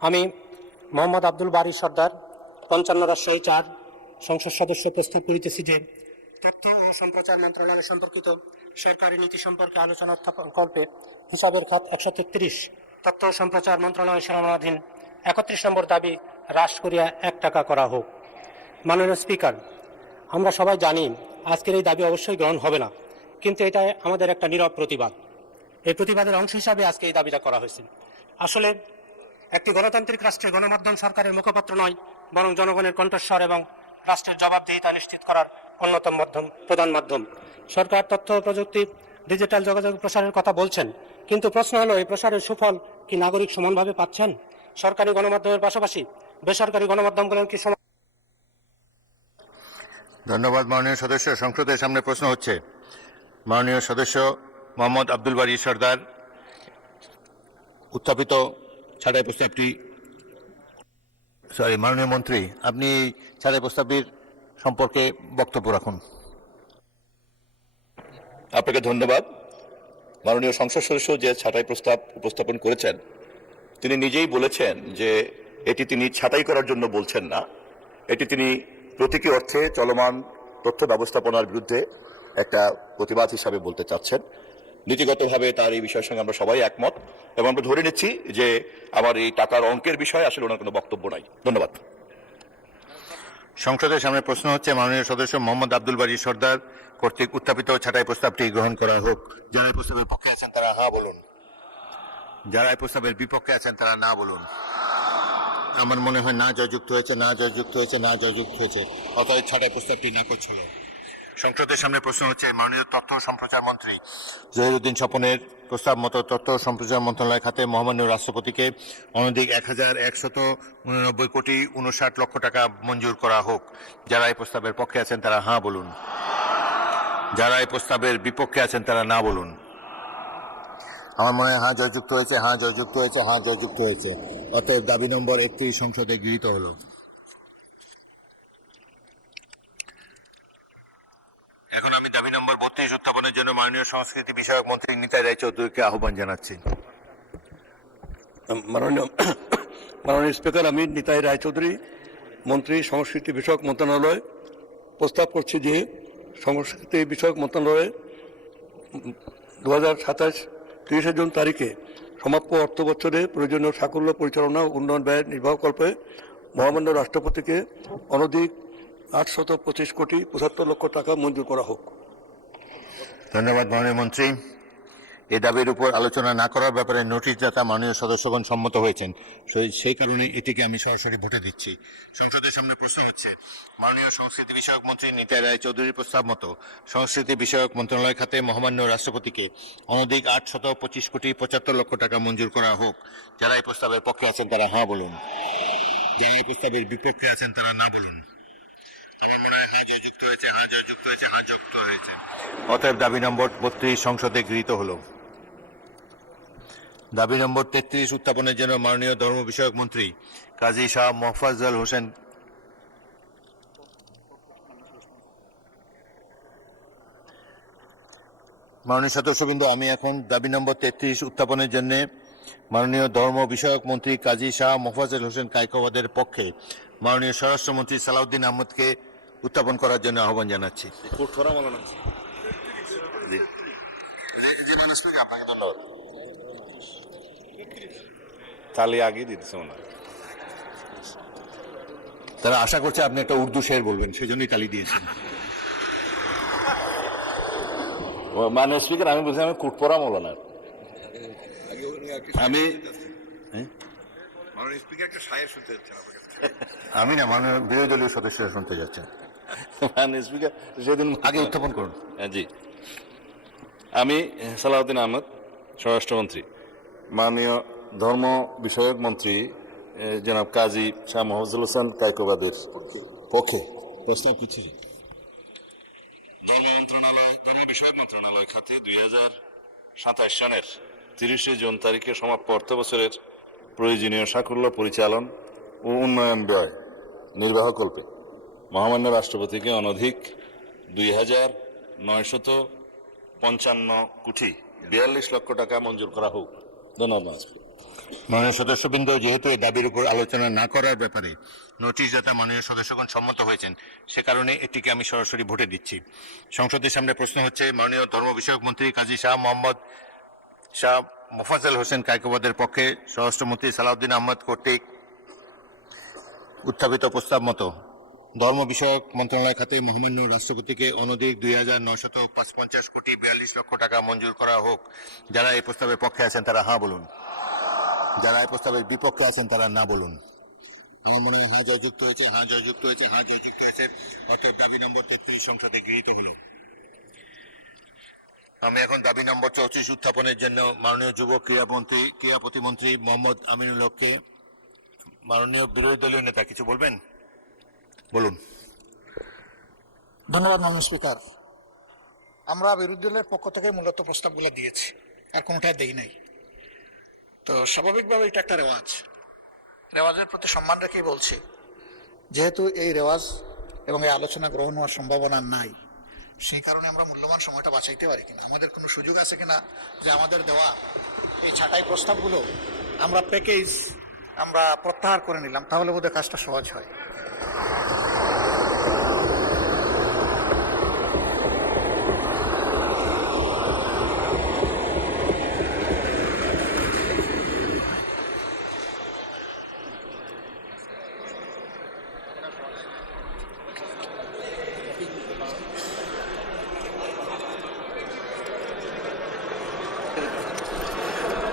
আমি মোহাম্মদ আব্দুল বারী সর্দার, 55 রাজশাহী 4 সংসদ সদস্য প্রস্তাব করিতেছি যে তথ্য ও সম্প্রচার মন্ত্রণালয় সম্পর্কিত সরকারি নীতি সম্পর্কে আলোচনা উত্থাপনকল্পে হিসাবের খাত 133 তথ্য ও সম্প্রচার মন্ত্রণালয় শিরোনামাধীন 31 নম্বর দাবি হ্রাস করিয়া 1 টাকা করা হোক। মাননীয় স্পিকার, আমরা সবাই জানি আজকের এই দাবি অবশ্যই গ্রহণ হবে না, কিন্তু এটা আমাদের একটা নীরব প্রতিবাদ। এই প্রতিবাদের অংশ হিসাবে আজকে এই দাবিটা করা হয়েছে। আসলে একটি গণতান্ত্রিক রাষ্ট্রে গণমাধ্যম সরকারের মুখপাত্র নয়, বরং জনগণের কণ্ঠস্বর এবং রাষ্ট্রের জবাবদিহিতা নিশ্চিত করার অন্যতম প্রধান মাধ্যম। সরকার তথ্য প্রযুক্তি, ডিজিটাল যোগাযোগ প্রসারের কথা বলছেন, কিন্তু প্রশ্ন হলো এই প্রসারের সুফল কি নাগরিক সমানভাবে পাচ্ছেন? সরকারি গণমাধ্যমের পাশাপাশি বেসরকারি গণমাধ্যমগুলোকে ধন্যবাদ মাননীয় সদস্য। সংসদের সামনে প্রশ্ন হচ্ছে মাননীয় সদস্য মোহাম্মদ আব্দুল বারী সরদার উত্থাপিত ছাঁটাই প্রস্তাবটি মাননীয় মন্ত্রী, আপনি এই ছাঁটাই প্রস্তাবটির সম্পর্কে বক্তব্য রাখুন। আপনাকে ধন্যবাদ। মাননীয় সংসদ সদস্য যে ছাঁটাই প্রস্তাব উপস্থাপন করেছেন, তিনি নিজেই বলেছেন যে এটি তিনি ছাঁটাই করার জন্য বলছেন না, এটি তিনি প্রতীকী অর্থে চলমান তথ্য ব্যবস্থাপনার বিরুদ্ধে একটা প্রতিবাদ হিসাবে বলতে চাচ্ছেন। নীতিগতভাবে তার এই বিষয়ের সঙ্গে আমরা সবাই একমত এবং আমরা ধরে নিচ্ছি যে আমার এই টাকার অঙ্কের বিষয়ে আসলে ওনার কোনো বক্তব্য নাই। ধন্যবাদ। সংসদের সামনে প্রশ্ন হচ্ছে মাননীয় সদস্য মোহাম্মদ আব্দুল বারী সরদার কর্তৃক উত্থাপিত ছাঁটাই প্রস্তাবটি গ্রহণ করা হোক। যারা এই প্রস্তাবের পক্ষে আছেন তারা হ্যাঁ বলুন, যারা এই প্রস্তাবের বিপক্ষে আছেন তারা না বলুন। আমার মনে হয় না জয়যুক্ত হয়েছে, না জয়যুক্ত হয়েছে, না জয়যুক্ত হয়েছে, অতএব ছাঁটাই প্রস্তাবটি নাকচ হলো। সংসদের সামনে প্রশ্ন হচ্ছে মাননীয় তথ্য ও সম্প্রচার মন্ত্রী জহিরুদ্দিন স্বপনের প্রস্তাব মতো তথ্য ও সম্প্রচার মন্ত্রণালয় খাতে মহামান্য রাষ্ট্রপতিকে অনধিক 1159 কোটি 59 লক্ষ টাকা মঞ্জুর করা হোক। যারা এই প্রস্তাবের পক্ষে আছেন তারা হ্যাঁ বলুন, যারা এই প্রস্তাবের বিপক্ষে আছেন তারা না বলুন। আমার মনে হয় হ্যাঁ জয়যুক্ত হয়েছে, হ্যাঁ জয়যুক্ত হয়েছে, হ্যাঁ জয়যুক্ত হয়েছে, অতএব দাবি নম্বর 31 সংসদে গৃহীত হলো। এখন আমি দাবি নম্বর 32 উত্থাপনের জন্য মাননীয় সংস্কৃতি বিষয়ক মন্ত্রী নিতাই রায়চৌধুরীকে আহ্বান জানাচ্ছি। মাননীয় স্পিকার, আমি নিতাই রায়চৌধুরী, মন্ত্রী সংস্কৃতি বিষয়ক মন্ত্রণালয়, প্রস্তাব করছি যে সংস্কৃতি বিষয়ক মন্ত্রণালয়ে 2027 30 জুন তারিখে সমাপ্য অর্থ বছরে প্রয়োজনীয় সাকল্য পরিচালনা ও উন্নয়ন ব্যয় নির্বাহকল্পে মহামান্য রাষ্ট্রপতিকে অনধিক 825 কোটি 75 লক্ষ টাকা মঞ্জুর করা হোক। ধন্যবাদ মাননীয় মন্ত্রী। এই দাবির উপর আলোচনা না করার ব্যাপারে নোটিশ দাতা মাননীয় সদস্যগণ সম্মত হয়েছেন, সেই কারণে এটিকে আমি সরাসরি ভোটে দিচ্ছি। সংসদের সামনে প্রশ্ন হচ্ছে মাননীয় সংস্কৃতি বিষয়ক মন্ত্রী নিতাই রায়চৌধুরীর প্রস্তাব মতো সংস্কৃতি বিষয়ক মন্ত্রণালয় খাতে মহামান্য রাষ্ট্রপতিকে অনধিক 825 কোটি 75 লক্ষ টাকা মঞ্জুর করা হোক। যারা এই প্রস্তাবের পক্ষে আছেন তারা হ্যাঁ বলুন, যারা এই প্রস্তাবের বিপক্ষে আছেন তারা না বলুন। আমার মনে হয় হ্যাঁ জয়যুক্ত হয়েছে, হ্যাঁ জয়যুক্ত হয়েছে, হ্যাঁ যুক্ত হয়েছে, অতএব দাবি নম্বর 32 সংসদে গৃহীত হলো। দাবি নম্বর 33 উত্থাপনের জন্য মাননীয় ধর্ম বিষয়ক মন্ত্রী কাজী শাহ মোফাজ্জল হোসেন মাননীয় সদস্যবৃন্দ, আমি এখন দাবি নম্বর 33 উত্থাপনের জন্য মাননীয় ধর্ম বিষয়ক মন্ত্রী কাজী শাহ মোফাজ্জল হোসেন কায়কোবাদের পক্ষে মাননীয় স্বরাষ্ট্রমন্ত্রী সালাউদ্দিন আহমদকে উত্থাপন করার জন্য আহ্বান জানাচ্ছি। আপনাকে ধন্যবাদ। তাহলে আগে দিতেছে না, তারা আশা করছে আপনি একটা উর্দু শের বলবেন, সেজন্যই তালি দিয়েছেন। মাননীয় স্পিকার, আমি বলছি আমি কুটপরা মৌলানা। আমি আমি না, মাননীয় বিরোধী দলীয় সদস্যরা শুনতে যাচ্ছেন। মাননীয় স্পিকার, সেদিন আগে উত্থাপন করুন। জি, আমি সালাউদ্দিন আহমদ, স্বরাষ্ট্রমন্ত্রী, মাননীয় ধর্ম বিষয়ক মন্ত্রী জনাব কাজী শাহ মোফাজ্জল হোসেন কায়কোবাদের পক্ষে প্রস্তাব করছি ধর্ম বিষয়ক মন্ত্রণালয় খাতে 2027 সালের 30 জুন তারিখে সমাপ্ত অর্থ বছরের প্রয়োজনীয় সাকল্য পরিচালন ও উন্নয়ন ব্যয় নির্বাহকল্পে মহামান্য রাষ্ট্রপতিকে অনধিক 2,955 কোটি 42 লক্ষ টাকা মঞ্জুর করা হোক। ধন্যবাদ। মাননীয় সদস্যবৃন্দ, যেহেতু এই দাবির উপর আলোচনা না করার ব্যাপারে নোটিশ দাতা মাননীয় সদস্যগণ সম্মত হয়েছেন, সে কারণে এটিকে আমি সরাসরি ভোটে দিচ্ছি। সংসদের সামনে প্রশ্ন হচ্ছে মাননীয় ধর্ম বিষয়ক মন্ত্রী কাজী শাহ মোফাজ্জল হোসেন কায়কোবাদের পক্ষে স্বরাষ্ট্রমন্ত্রী সালাউদ্দিন আহমদ কর্তৃক উত্থাপিত প্রস্তাব মতো ধর্ম বিষয়ক মন্ত্রণালয় খাতে মহামান্য রাষ্ট্রপতিকে অনধিক 2,955 কোটি 42 লক্ষ টাকা মঞ্জুর করা হোক। যারা এই প্রস্তাবের পক্ষে আছেন তারা হ্যাঁ বলুন, যারা এই প্রস্তাবের বিপক্ষে আছেন তারা না বলুন। আমার মনে হয় হ্যাঁ জয়যুক্ত হয়েছে, হ্যাঁ জয়যুক্ত হয়েছে, হ্যাঁ জয়যুক্ত হয়েছে, অর্থাৎ দাবি নম্বর 33 সংসদে গৃহীত হলো। আমি এখন দাবি নম্বর 34 উত্থাপনের জন্য মাননীয় যুব ক্রীড়া প্রতিমন্ত্রী মোহাম্মদ আমিনুল হককে মাননীয় বিরোধী দলীয় নেতা কিছু বলবেন? বলুন। ধন্যবাদ মাননীয় স্পিকার। আমরা বিরোধী দলের পক্ষ থেকে মূলত প্রস্তাবগুলো দিয়েছি, আর কোনোটাই দেই নাই। তো স্বাভাবিকভাবে এটা একটা রেওয়াজের প্রতি সম্মান রেখেই বলছি, যেহেতু এই রেওয়াজ এবং এই আলোচনা গ্রহণ হওয়ার সম্ভাবনা নাই, সেই কারণে আমরা মূল্যবান সময়টা বাঁচাইতে পারি কিনা, আমাদের কোনো সুযোগ আছে কিনা যে আমাদের দেওয়া এই ছাঁটাই প্রস্তাবগুলো আমরা প্রত্যাহার করে নিলাম, তাহলে বোধহয় কাজটা সহজ হয়।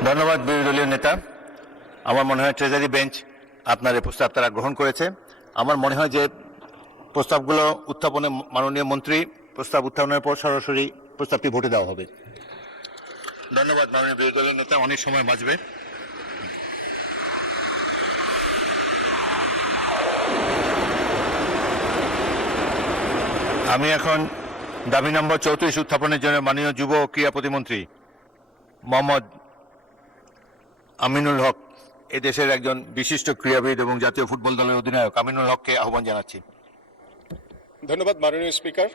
ধন্যবাদ বিরোধী দলীয় নেতা। আমার মনে হয় ট্রেজারি বেঞ্চ আপনার এই প্রস্তাব তারা গ্রহণ করেছে। আমার মনে হয় যে প্রস্তাবগুলো উত্থাপনে মাননীয় মন্ত্রী প্রস্তাব উত্থাপনের পর সরাসরি প্রস্তাবটি ভোটে দেওয়া হবে। ধন্যবাদ মাননীয় বিরোধী দলীয় নেতা, অনেক সময় বাঁচবে। আমি এখন দাবি নম্বর 34 উত্থাপনের জন্য মাননীয় যুব ও ক্রীড়া প্রতিমন্ত্রী মোহাম্মদ আমিনুল হক, এদেশের একজন বিশিষ্ট ক্রীড়াবিদ এবং জাতীয় ফুটবল দলের অধিনায়ক আমিনুল হককে আহ্বান জানাচ্ছি। ধন্যবাদ মাননীয় স্পিকার।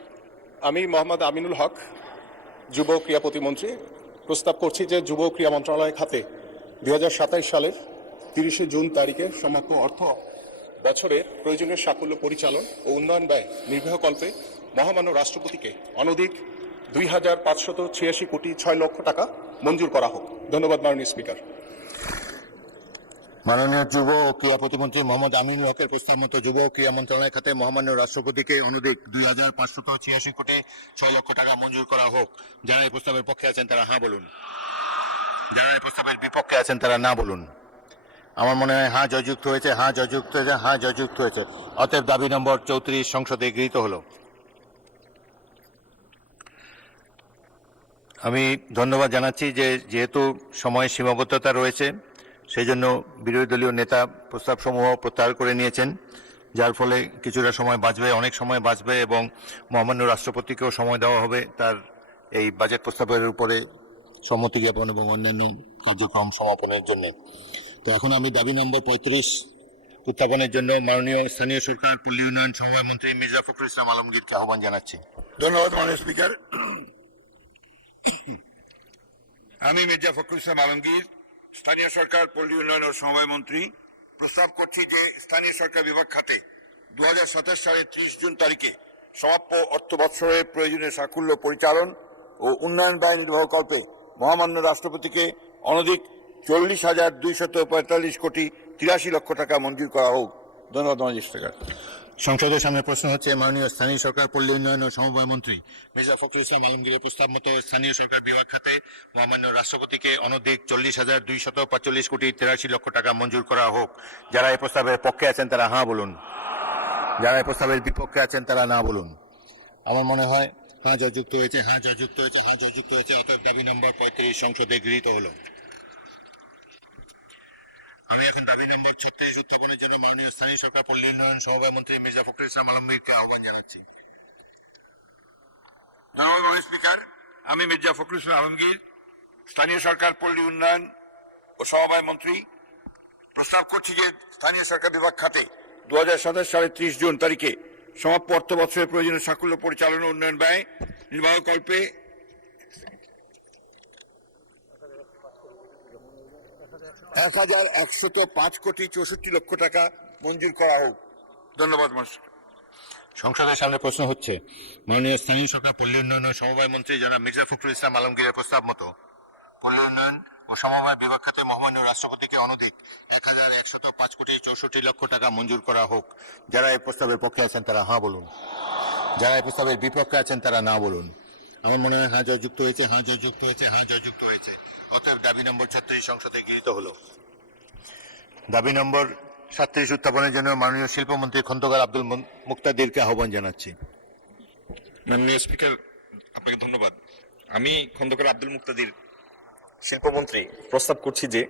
আমি মোহাম্মদ আমিনুল হক, যুব ক্রীড়া প্রতিমন্ত্রী, প্রস্তাব করছি যে যুব ক্রীড়া মন্ত্রণালয় খাতে 2027 সালের 30 জুন তারিখে সমাপ্ত অর্থ বছরের প্রয়োজনীয় সাফল্য পরিচালন ও উন্নয়ন ব্যয় নির্বাহকল্পে মহামান্য রাষ্ট্রপতিকে অনধিক 2,586 কোটি 6 লক্ষ টাকা মঞ্জুর করা হোক। ধন্যবাদ মাননীয় স্পিকার। মাননীয় যুব ও ক্রীড়া প্রতিমন্ত্রী মোহাম্মদ আমিনুল হকের প্রস্তাব মতো যুব ও ক্রীড়া মন্ত্রণালয় খাতে মহামান্য রাষ্ট্রপতিকে অনধিক 2,586 কোটি 6 লক্ষ টাকা মঞ্জুর করা হোক। যারা এই প্রস্তাবের পক্ষে আছেন তারা হ্যাঁ বলুন, যারা এই প্রস্তাবের বিপক্ষে আছেন তারা না বলুন। আমার মনে হয় হ্যাঁ জয়যুক্ত হয়েছে, হ্যাঁ জয়যুক্ত হয়েছে, হ্যাঁ জয়যুক্ত হয়েছে। অতএব দাবি নম্বর 34 সংসদে গৃহীত হলো। আমি ধন্যবাদ জানাচ্ছি যে যেহেতু সময়ের সীমাবদ্ধতা রয়েছে, সেই জন্য বিরোধী দলীয় নেতা প্রস্তাবসমূহ প্রত্যাহার করে নিয়েছেন, যার ফলে কিছুটা সময় বাঁচবে, অনেক সময় বাঁচবে এবং মহামান্য রাষ্ট্রপতিকেও সময় দেওয়া হবে তার এই বাজেট প্রস্তাবের উপরে সম্মতি জ্ঞাপন এবং অন্যান্য কার্যক্রম সমাপনের জন্য। তো এখন আমি দাবি নম্বর 35 উত্থাপনের জন্য মাননীয় স্থানীয় সরকার পল্লী উন্নয়ন সমবায় মন্ত্রী মির্জা ফখরুল ইসলাম আলমগীরকে আহ্বান জানাচ্ছি। ধন্যবাদ মাননীয় স্পিকার। আমি মির্জা ফখরুল ইসলাম আলমগীর, স্থানীয় সরকার পল্লী উন্নয়ন ও সমবায় মন্ত্রী, প্রস্তাব করছি যে স্থানীয় সরকার বিভাগ খাতে 2027 সালের 30 জুন তারিখে সমাপ্য অর্থ বৎসরের প্রয়োজনীয় সাফল্য পরিচালন ও উন্নয়ন ব্যয় নির্বাহকল্পে মহামান্য রাষ্ট্রপতিকে অনধিক 40,245 কোটি 83 লক্ষ টাকা মঞ্জুর করা হোক। ধন্যবাদ মাননীয় স্পিকার। সংসদের সামনে প্রশ্ন হচ্ছে মাননীয় স্থানীয় সরকার পল্লী উন্নয়ন ও সমবায় মন্ত্রী মির্জা ফখরুল ইসলাম আলমগীরের প্রস্তাব মতো স্থানীয় সরকার বিভাগ খাতে মহামান্য রাষ্ট্রপতিকে অনধিক 40,245 কোটি 83 লক্ষ টাকা মঞ্জুর করা হোক। যারা এই প্রস্তাবের পক্ষে আছেন তারা হ্যাঁ বলুন, যারা এই প্রস্তাবের বিপক্ষে আছেন তারা না বলুন। আমার মনে হয় হ্যাঁ জয়যুক্ত হয়েছে, হ্যাঁ জয়যুক্ত হয়েছে, হ্যাঁ জয়যুক্ত হয়েছে। অতএব দাবি নম্বর 35 সংসদে গৃহীত হলো। আমি এখন দাবি নম্বর 36 উত্থাপনের জন্য মাননীয় স্থানীয় সরকার পল্লী উন্নয়ন সমবায় মন্ত্রী মির্জা ফখরুল ইসলাম আলমগীরকে আহ্বান জানাচ্ছি। ধন্যবাদ মাননীয় স্পিকার। আমি মির্জা ফখরুল ইসলাম আলমগীর, স্থানীয় সরকার পল্লী উন্নয়ন ও সমবায় মন্ত্রী, প্রস্তাব করছি যে স্থানীয় সরকার বিভাগ খাতে 2027 সালের 30 জুন তারিখে সমাপ্য অর্থ বছরের প্রয়োজনীয় সাফল্য পরিচালন ও উন্নয়ন ব্যয় নির্বাহকল্পে 1,105 কোটি 64 লক্ষ টাকা মঞ্জুর করা হোক। ধন্যবাদ মাননীয়। সংসদের সামনে প্রশ্ন হচ্ছে মাননীয় স্থানীয় সরকার পল্লী উন্নয়ন ও সমবায় মন্ত্রী জনাব মির্জা ফখরুল ইসলাম আলমগীরের প্রস্তাব মতো পল্লী উন্নয়ন ও সমবায় বিভাগ খাতে মহামান্য রাষ্ট্রপতিকে অনধিক 1,105 কোটি 64 লক্ষ টাকা মঞ্জুর করা হোক। যারা এই প্রস্তাবের পক্ষে আছেন তারা হ্যাঁ বলুন, যারা এই প্রস্তাবের বিপক্ষে আছেন তারা না বলুন। আমার মনে হয় হ্যাঁ জয়যুক্ত হয়েছে, হ্যাঁ জয়যুক্ত হয়েছে, হ্যাঁ জয়যুক্ত হয়েছে। অতএব দাবি নম্বর 36 সংসদে গৃহীত হলো। দাবি নম্বর 37 উত্থাপনের জন্য মাননীয় শিল্পমন্ত্রী খন্দকার আব্দুল মুক্তাদিরকে আহ্বান জানাচ্ছি। মাননীয় স্পিকার, আপনাকে ধন্যবাদ। আমি খন্দকার আব্দুল মুক্তাদির, শিল্পমন্ত্রী, প্রস্তাব করছি যে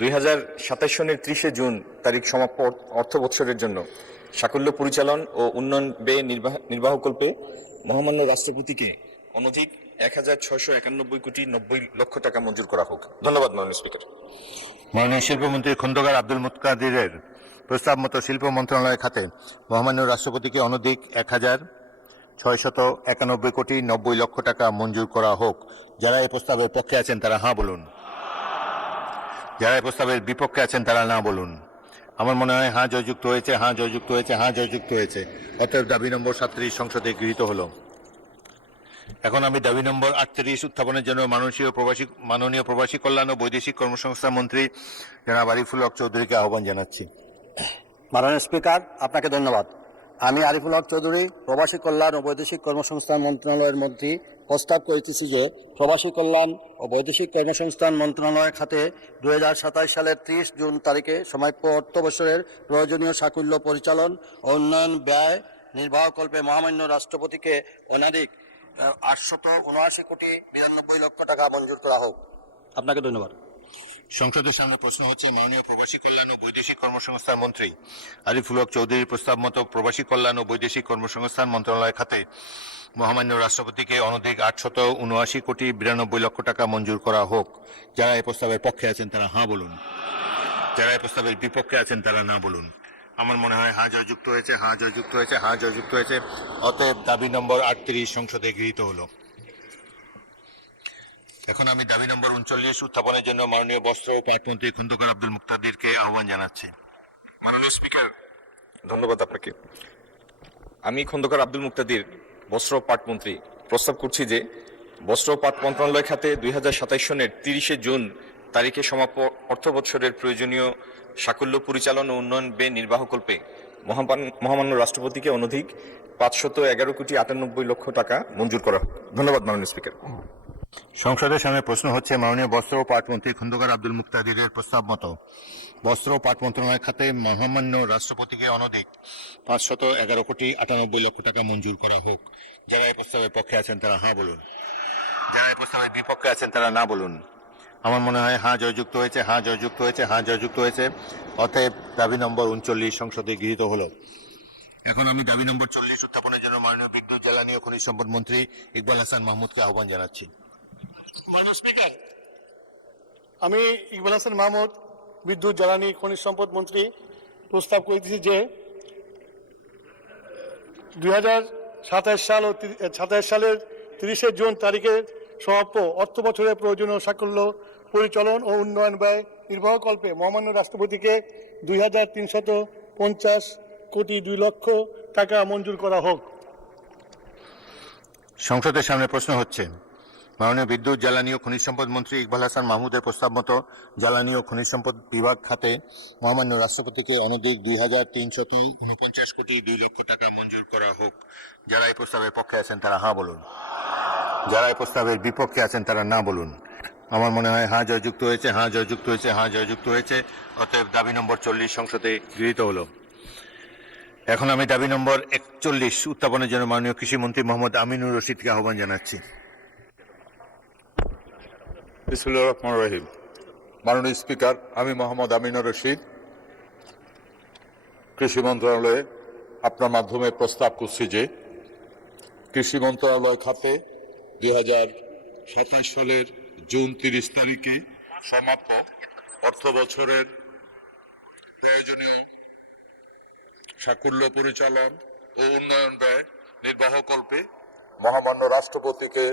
2027 সনের 30 জুন তারিখ সমাপ্ত অর্থ বৎসরের জন্য সাকল্য পরিচালন ও উন্নয়ন ব্যয় নির্বাহকল্পে মহামান্য রাষ্ট্রপতিকে অনধিক 1691 কোটি 90 লক্ষ টাকা মঞ্জুর করা হোক। ধন্যবাদ মাননীয় স্পিকার। মাননীয় শিল্পমন্ত্রী খন্দকার আব্দুল মুত্তাদিরের প্রস্তাব মতো শিল্প মন্ত্রণালয় খাতে মহামান্য রাষ্ট্রপতিকে অনধিক 1691 কোটি 90 লক্ষ টাকা মঞ্জুর করা হোক। যারা এই প্রস্তাবের পক্ষে আছেন তারা হাঁ বলুন, যারা এই প্রস্তাবের বিপক্ষে আছেন তারা না বলুন। আমার মনে হয় হাঁ জয়যুক্ত হয়েছে, হাঁ জয়যুক্ত হয়েছে, হাঁ জয়যুক্ত হয়েছে। অতএব দাবি নম্বর 37 সংসদে গৃহীত হলো। এখন আমি দাবি নম্বর 38 উত্থাপনের জন্য মাননীয় প্রবাসী কল্যাণ ও বৈদেশিক কর্মসংস্থান মন্ত্রী জনাব আরিফুল হক চৌধুরীকে আহ্বান জানাচ্ছি। মাননীয় স্পিকার, আপনাকে ধন্যবাদ। আমি আরিফুল হক চৌধুরী, প্রবাসী কল্যাণ ও বৈদেশিক কর্মসংস্থান মন্ত্রণালয়ের মন্ত্রী, প্রস্তাব করিতেছি যে প্রবাসী কল্যাণ ও বৈদেশিক কর্মসংস্থান মন্ত্রণালয় খাতে 2027 সালের 30 জুন তারিখে সমাপ্য অর্থ বছরের প্রয়োজনীয় সাকুল্য পরিচালন ও উন্নয়ন ব্যয় নির্বাহকল্পে মহামান্য রাষ্ট্রপতিকে অনধিক 879 কোটি 92 লক্ষ টাকা মঞ্জুর করা হোক। আপনাকে ধন্যবাদ। সংসদের সামনে প্রশ্ন হচ্ছে মাননীয় প্রবাসী কল্যাণ ও বৈদেশিক কর্মসংস্থান মন্ত্রী আরিফুল হক চৌধুরীর প্রস্তাব মতো প্রবাসী কল্যাণ ও বৈদেশিক কর্মসংস্থান মন্ত্রণালয় খাতে মহামান্য রাষ্ট্রপতিকে অনধিক 879 কোটি 92 লক্ষ টাকা মঞ্জুর করা হোক। যারা এই প্রস্তাবের পক্ষে আছেন তারা হাঁ বলুন, যারা এই প্রস্তাবের বিপক্ষে আছেন তারা না বলুন। আমার মনে হয় হাঁ জয়যুক্ত হয়েছে, হাঁ জয়যুক্ত হয়েছে, হাঁ জয়যুক্ত হয়েছে। অতএব দাবি নম্বর 38 সংসদে গৃহীত হলো। এখন আমি দাবি নম্বর 39 উত্থাপনের জন্য মাননীয় বস্ত্র ও পাট মন্ত্রী খন্দকার আব্দুল মুত্তাদিরকে আহ্বান জানাচ্ছি। মাননীয় স্পিকার, ধন্যবাদ আপনাকে। আমি খন্দকার আব্দুল মুক্তাদির, বস্ত্র ও পাট মন্ত্রী, প্রস্তাব করছি যে বস্ত্র ও পাট মন্ত্রণালয় খাতে 2027 সনের 30 জুন তারিখে সমাপ্য অর্থ বৎসরের প্রয়োজনীয় সাকল্য পরিচালন ও উন্নয়ন ব্যয় নির্বাহকল্পে মহামান্য রাষ্ট্রপতিকে অনধিক 511 কোটি 98 লক্ষ টাকা মঞ্জুর করা হোক। ধন্যবাদ মাননীয় স্পিকার। সংসদের সামনে প্রশ্ন হচ্ছে মাননীয় বস্ত্র ও পাট মন্ত্রী খন্দকার আব্দুল মুত্তাদিরের প্রস্তাব মতো বস্ত্র ও পাট মন্ত্রণালয় খাতে মহামান্য রাষ্ট্রপতিকে অনধিক 511 কোটি 98 লক্ষ টাকা মঞ্জুর করা হোক। যারা এই প্রস্তাবের পক্ষে আছেন তারা হাঁ বলুন, যারা এই প্রস্তাবের বিপক্ষে আছেন তারা না বলুন। আমার মনে হয় হাঁ জয়যুক্ত হয়েছে, হাঁ জয়যুক্ত হয়েছে, হাঁ জয়যুক্ত হয়েছে। অতএব দাবি নম্বর 39 সংসদে গৃহীত হলো। এখন আমি দাবি নম্বর 40 উত্থাপনের জন্য মাননীয় বিদ্যুৎ জ্বালানি ও খনিজ সম্পদ মন্ত্রী ইকবাল হাসান মাহমুদকে আহ্বান জানাচ্ছি। মাননীয় স্পিকার, আমি ইকবাল হাসান মাহমুদ, বিদ্যুৎ জ্বালানি খনিজ সম্পদ মন্ত্রী, প্রস্তাব করিতেছি যে 2027 সালের 30 জুন তারিখে সমাপ্য অর্থ বছরের প্রয়োজনীয় সাকল্য পরিচালন ও উন্নয়ন ব্যয় নির্বাহকল্পে মহামান্য রাষ্ট্রপতিকে 2350 কোটি 2 লক্ষ টাকা মঞ্জুর করা হোক। সংসদের সামনে প্রশ্ন হচ্ছে মাননীয় বিদ্যুৎ জ্বালানি ও খনিজ সম্পদ মন্ত্রী ইকবাল হাসান মাহমুদের প্রস্তাব মতো জ্বালানি ও খনিজ সম্পদ বিভাগ খাতে মহামান্য রাষ্ট্রপতিকে অনধিক 2349 কোটি 2 লক্ষ টাকা মঞ্জুর করা হোক। যারা এই প্রস্তাবের পক্ষে আছেন তারা হাঁ বলুন, যারা এই প্রস্তাবের বিপক্ষে আছেন তারা না বলুন। আমার মনে হয় হাঁ জয়যুক্ত হয়েছে, হাঁ জয়যুক্ত হয়েছে, হাঁ জয়যুক্ত হয়েছে। অতএব দাবি নম্বর 40 সংসদে গৃহীত হলো। এখন আমি দাবি নম্বর 41 উত্থাপনের জন্য মাননীয় কৃষিমন্ত্রী মোহাম্মদ আমিনুর রশিদকে আহ্বান জানাচ্ছি। বিসমিল্লাহির রহমানির রহিম। মাননীয় স্পিকার, আমি মোহাম্মদ আমিনুর রশিদ কৃষি মন্ত্রণালয়ে আপনার মাধ্যমে প্রস্তাব করছি যে কৃষি মন্ত্রণালয় খাতে 2027 সালের জুন 30 তারিখে সমাপ্ত অর্থ বছরের প্রয়োজনীয় সাকুল্য পরিচালন ও উন্নয়ন ব্যয় নির্বাহকল্পে মহামান্য রাষ্ট্রপতিকে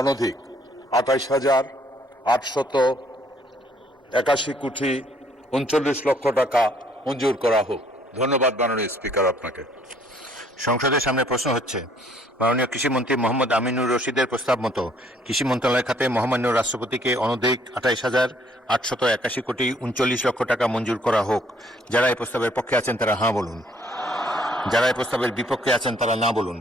অনধিক 28,881 কোটি 39 লক্ষ টাকা মঞ্জুর করা হোক। ধন্যবাদ মাননীয় স্পিকার আপনাকে। সংসদের সামনে প্রশ্ন হচ্ছে মাননীয় কৃষিমন্ত্রী মোহাম্মদ আমিনুর রশিদের প্রস্তাব মতো কৃষি মন্ত্রণালয় খাতে মহামান্য রাষ্ট্রপতিকে অনধিক 28,881 কোটি 39 লক্ষ টাকা মঞ্জুর করা হোক। যারা এই প্রস্তাবের পক্ষে আছেন তারা হাঁ বলুন, যারা এই প্রস্তাবের বিপক্ষে আছেন তারা না বলুন।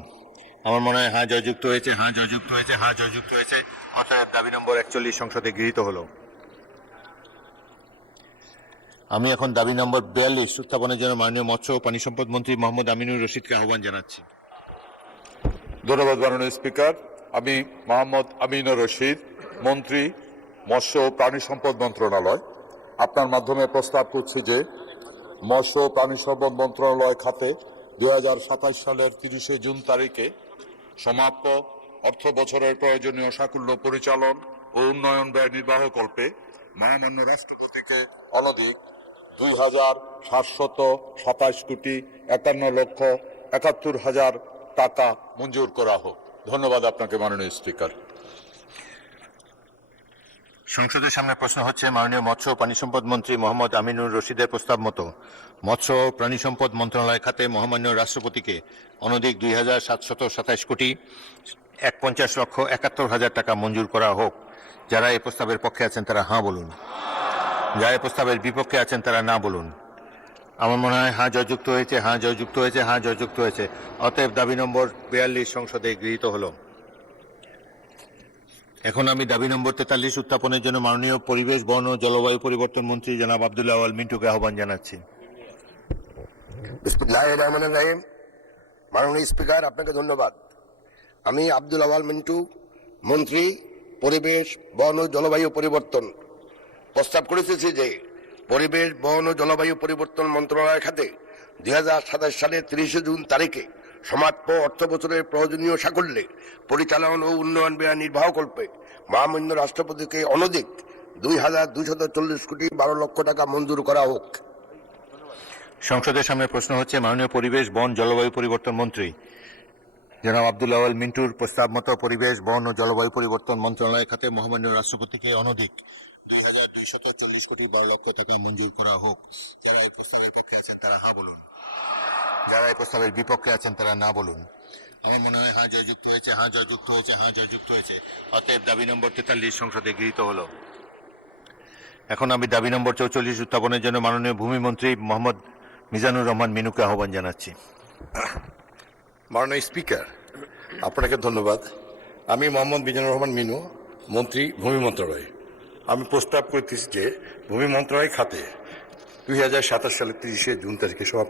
আমার মনে হয় হাঁ জয়যুক্ত হয়েছে, হাঁ জয়যুক্ত হয়েছে, হাঁ জয়যুক্ত হয়েছে। অতএব দাবি নম্বর 41 সংসদে গৃহীত হলো। আমি এখন দাবি নম্বর 42 উত্থাপনের জন্য মাননীয় মৎস্য ও পানি সম্পদ মন্ত্রী মোহাম্মদ আমিনুর রশিদকে আহ্বান জানাচ্ছি। ধন্যবাদ মাননীয় স্পিকার। আমি মোহাম্মদ আমিনুর রশিদ, মন্ত্রী, মৎস্য ও প্রাণী সম্পদ মন্ত্রণালয়, আপনার মাধ্যমে প্রস্তাব করছি যে মৎস্য ও প্রাণী সম্পদ মন্ত্রণালয় খাতে 2027 সালের 30 জুন তারিখে সমাপ্ত অর্থ বছরের প্রয়োজনীয় সাকুল্য পরিচালন ও উন্নয়ন ব্যয় নির্বাহকল্পে মহামান্য রাষ্ট্রপতিকে অনধিক 2,727 কোটি 51,71,000 টাকা মঞ্জুর করা হোক। ধন্যবাদ আপনাকে মাননীয় স্পিকার। সংসদের সামনে প্রশ্ন হচ্ছে মাননীয় মৎস্য ও প্রাণী সম্পদ মন্ত্রী মোহাম্মদ আমিনুর রশিদের প্রস্তাব মতো মৎস্য ও প্রাণী সম্পদ মন্ত্রণালয় খাতে মহামান্য রাষ্ট্রপতিকে অনধিক 2,727 কোটি 51,71,000 টাকা মঞ্জুর করা হোক। যারা এই প্রস্তাবের পক্ষে আছেন তারা হাঁ বলুন, যারা এই প্রস্তাবের বিপক্ষে আছেন তারা না বলুন। আমার মনে হয় হাঁ জয়যুক্ত হয়েছে, হাঁ জয়যুক্ত হয়েছে, হাঁ জয়যুক্ত হয়েছে। অতএব দাবি নম্বর 42 সংসদে গৃহীত হলো। এখন আমি দাবি নম্বর 43 উত্থাপনের জন্য মাননীয় পরিবেশ, বন ও জলবায়ু পরিবর্তন মন্ত্রী জনাব আব্দুল্লাহ আওয়াল মিন্টুকে আহ্বান জানাচ্ছি। বিসমিল্লাহির রহমানির রহিম। মাননীয় স্পিকার, আপনাকে ধন্যবাদ। আমি আব্দুল আওয়াল মিন্টু, মন্ত্রী পরিবেশ, বন ও জলবায়ু পরিবর্তন, প্রস্তাব করেছি যে পরিবেশ, বন ও জলবায়ু পরিবর্তন মন্ত্রণালয় খাতে 2027 সালের 30 জুন তারিখে সমাপ্ত অর্থ বছরের প্রয়োজনীয় সাকল্যে পরিচালন ও উন্নয়ন ব্যয় নির্বাহকল্পে মহামান্য রাষ্ট্রপতিকে অনধিক 2,240 কোটি 12 লক্ষ টাকা মঞ্জুর করা হোক। সংসদের সামনে প্রশ্ন হচ্ছে মাননীয় পরিবেশ, বন, জলবায়ু পরিবর্তন মন্ত্রী জনাব আব্দুল্লাহ আওয়াল মিন্টুর প্রস্তাব মতো পরিবেশ, বন ও জলবায়ু পরিবর্তন মন্ত্রণালয় খাতে মহামান্য রাষ্ট্রপতিকে অনধিক 2,240 কোটি 12 লক্ষ টাকা মঞ্জুর করা হোক। যারা এই প্রস্তাবের পক্ষে আছেন তারা হ্যাঁ বলুন, যারা এই প্রস্তাবের বিপক্ষে আছেন তারা না বলুন। আমার মনে হয় হাঁ জয়যুক্ত হয়েছে, হাঁ জয়যুক্ত হয়েছে, হাঁ জয়যুক্ত হয়েছে। অতএব দাবি নম্বর 43 সংসদে গৃহীত হলো। এখন আমি দাবি নম্বর 44 উত্থাপনের জন্য মাননীয় ভূমিমন্ত্রী মোহাম্মদ মিজানুর রহমান মিনুকে আহ্বান জানাচ্ছি। মাননীয় স্পিকার, আপনাকে ধন্যবাদ। আমি মোহাম্মদ মিজানুর রহমান মিনু, মন্ত্রী ভূমি মন্ত্রণালয়। আমি প্রস্তাব করতেছি যে ভূমি মন্ত্রণালয় খাতে 2027 সালের 30 জুন তারিখে সমাপ্ত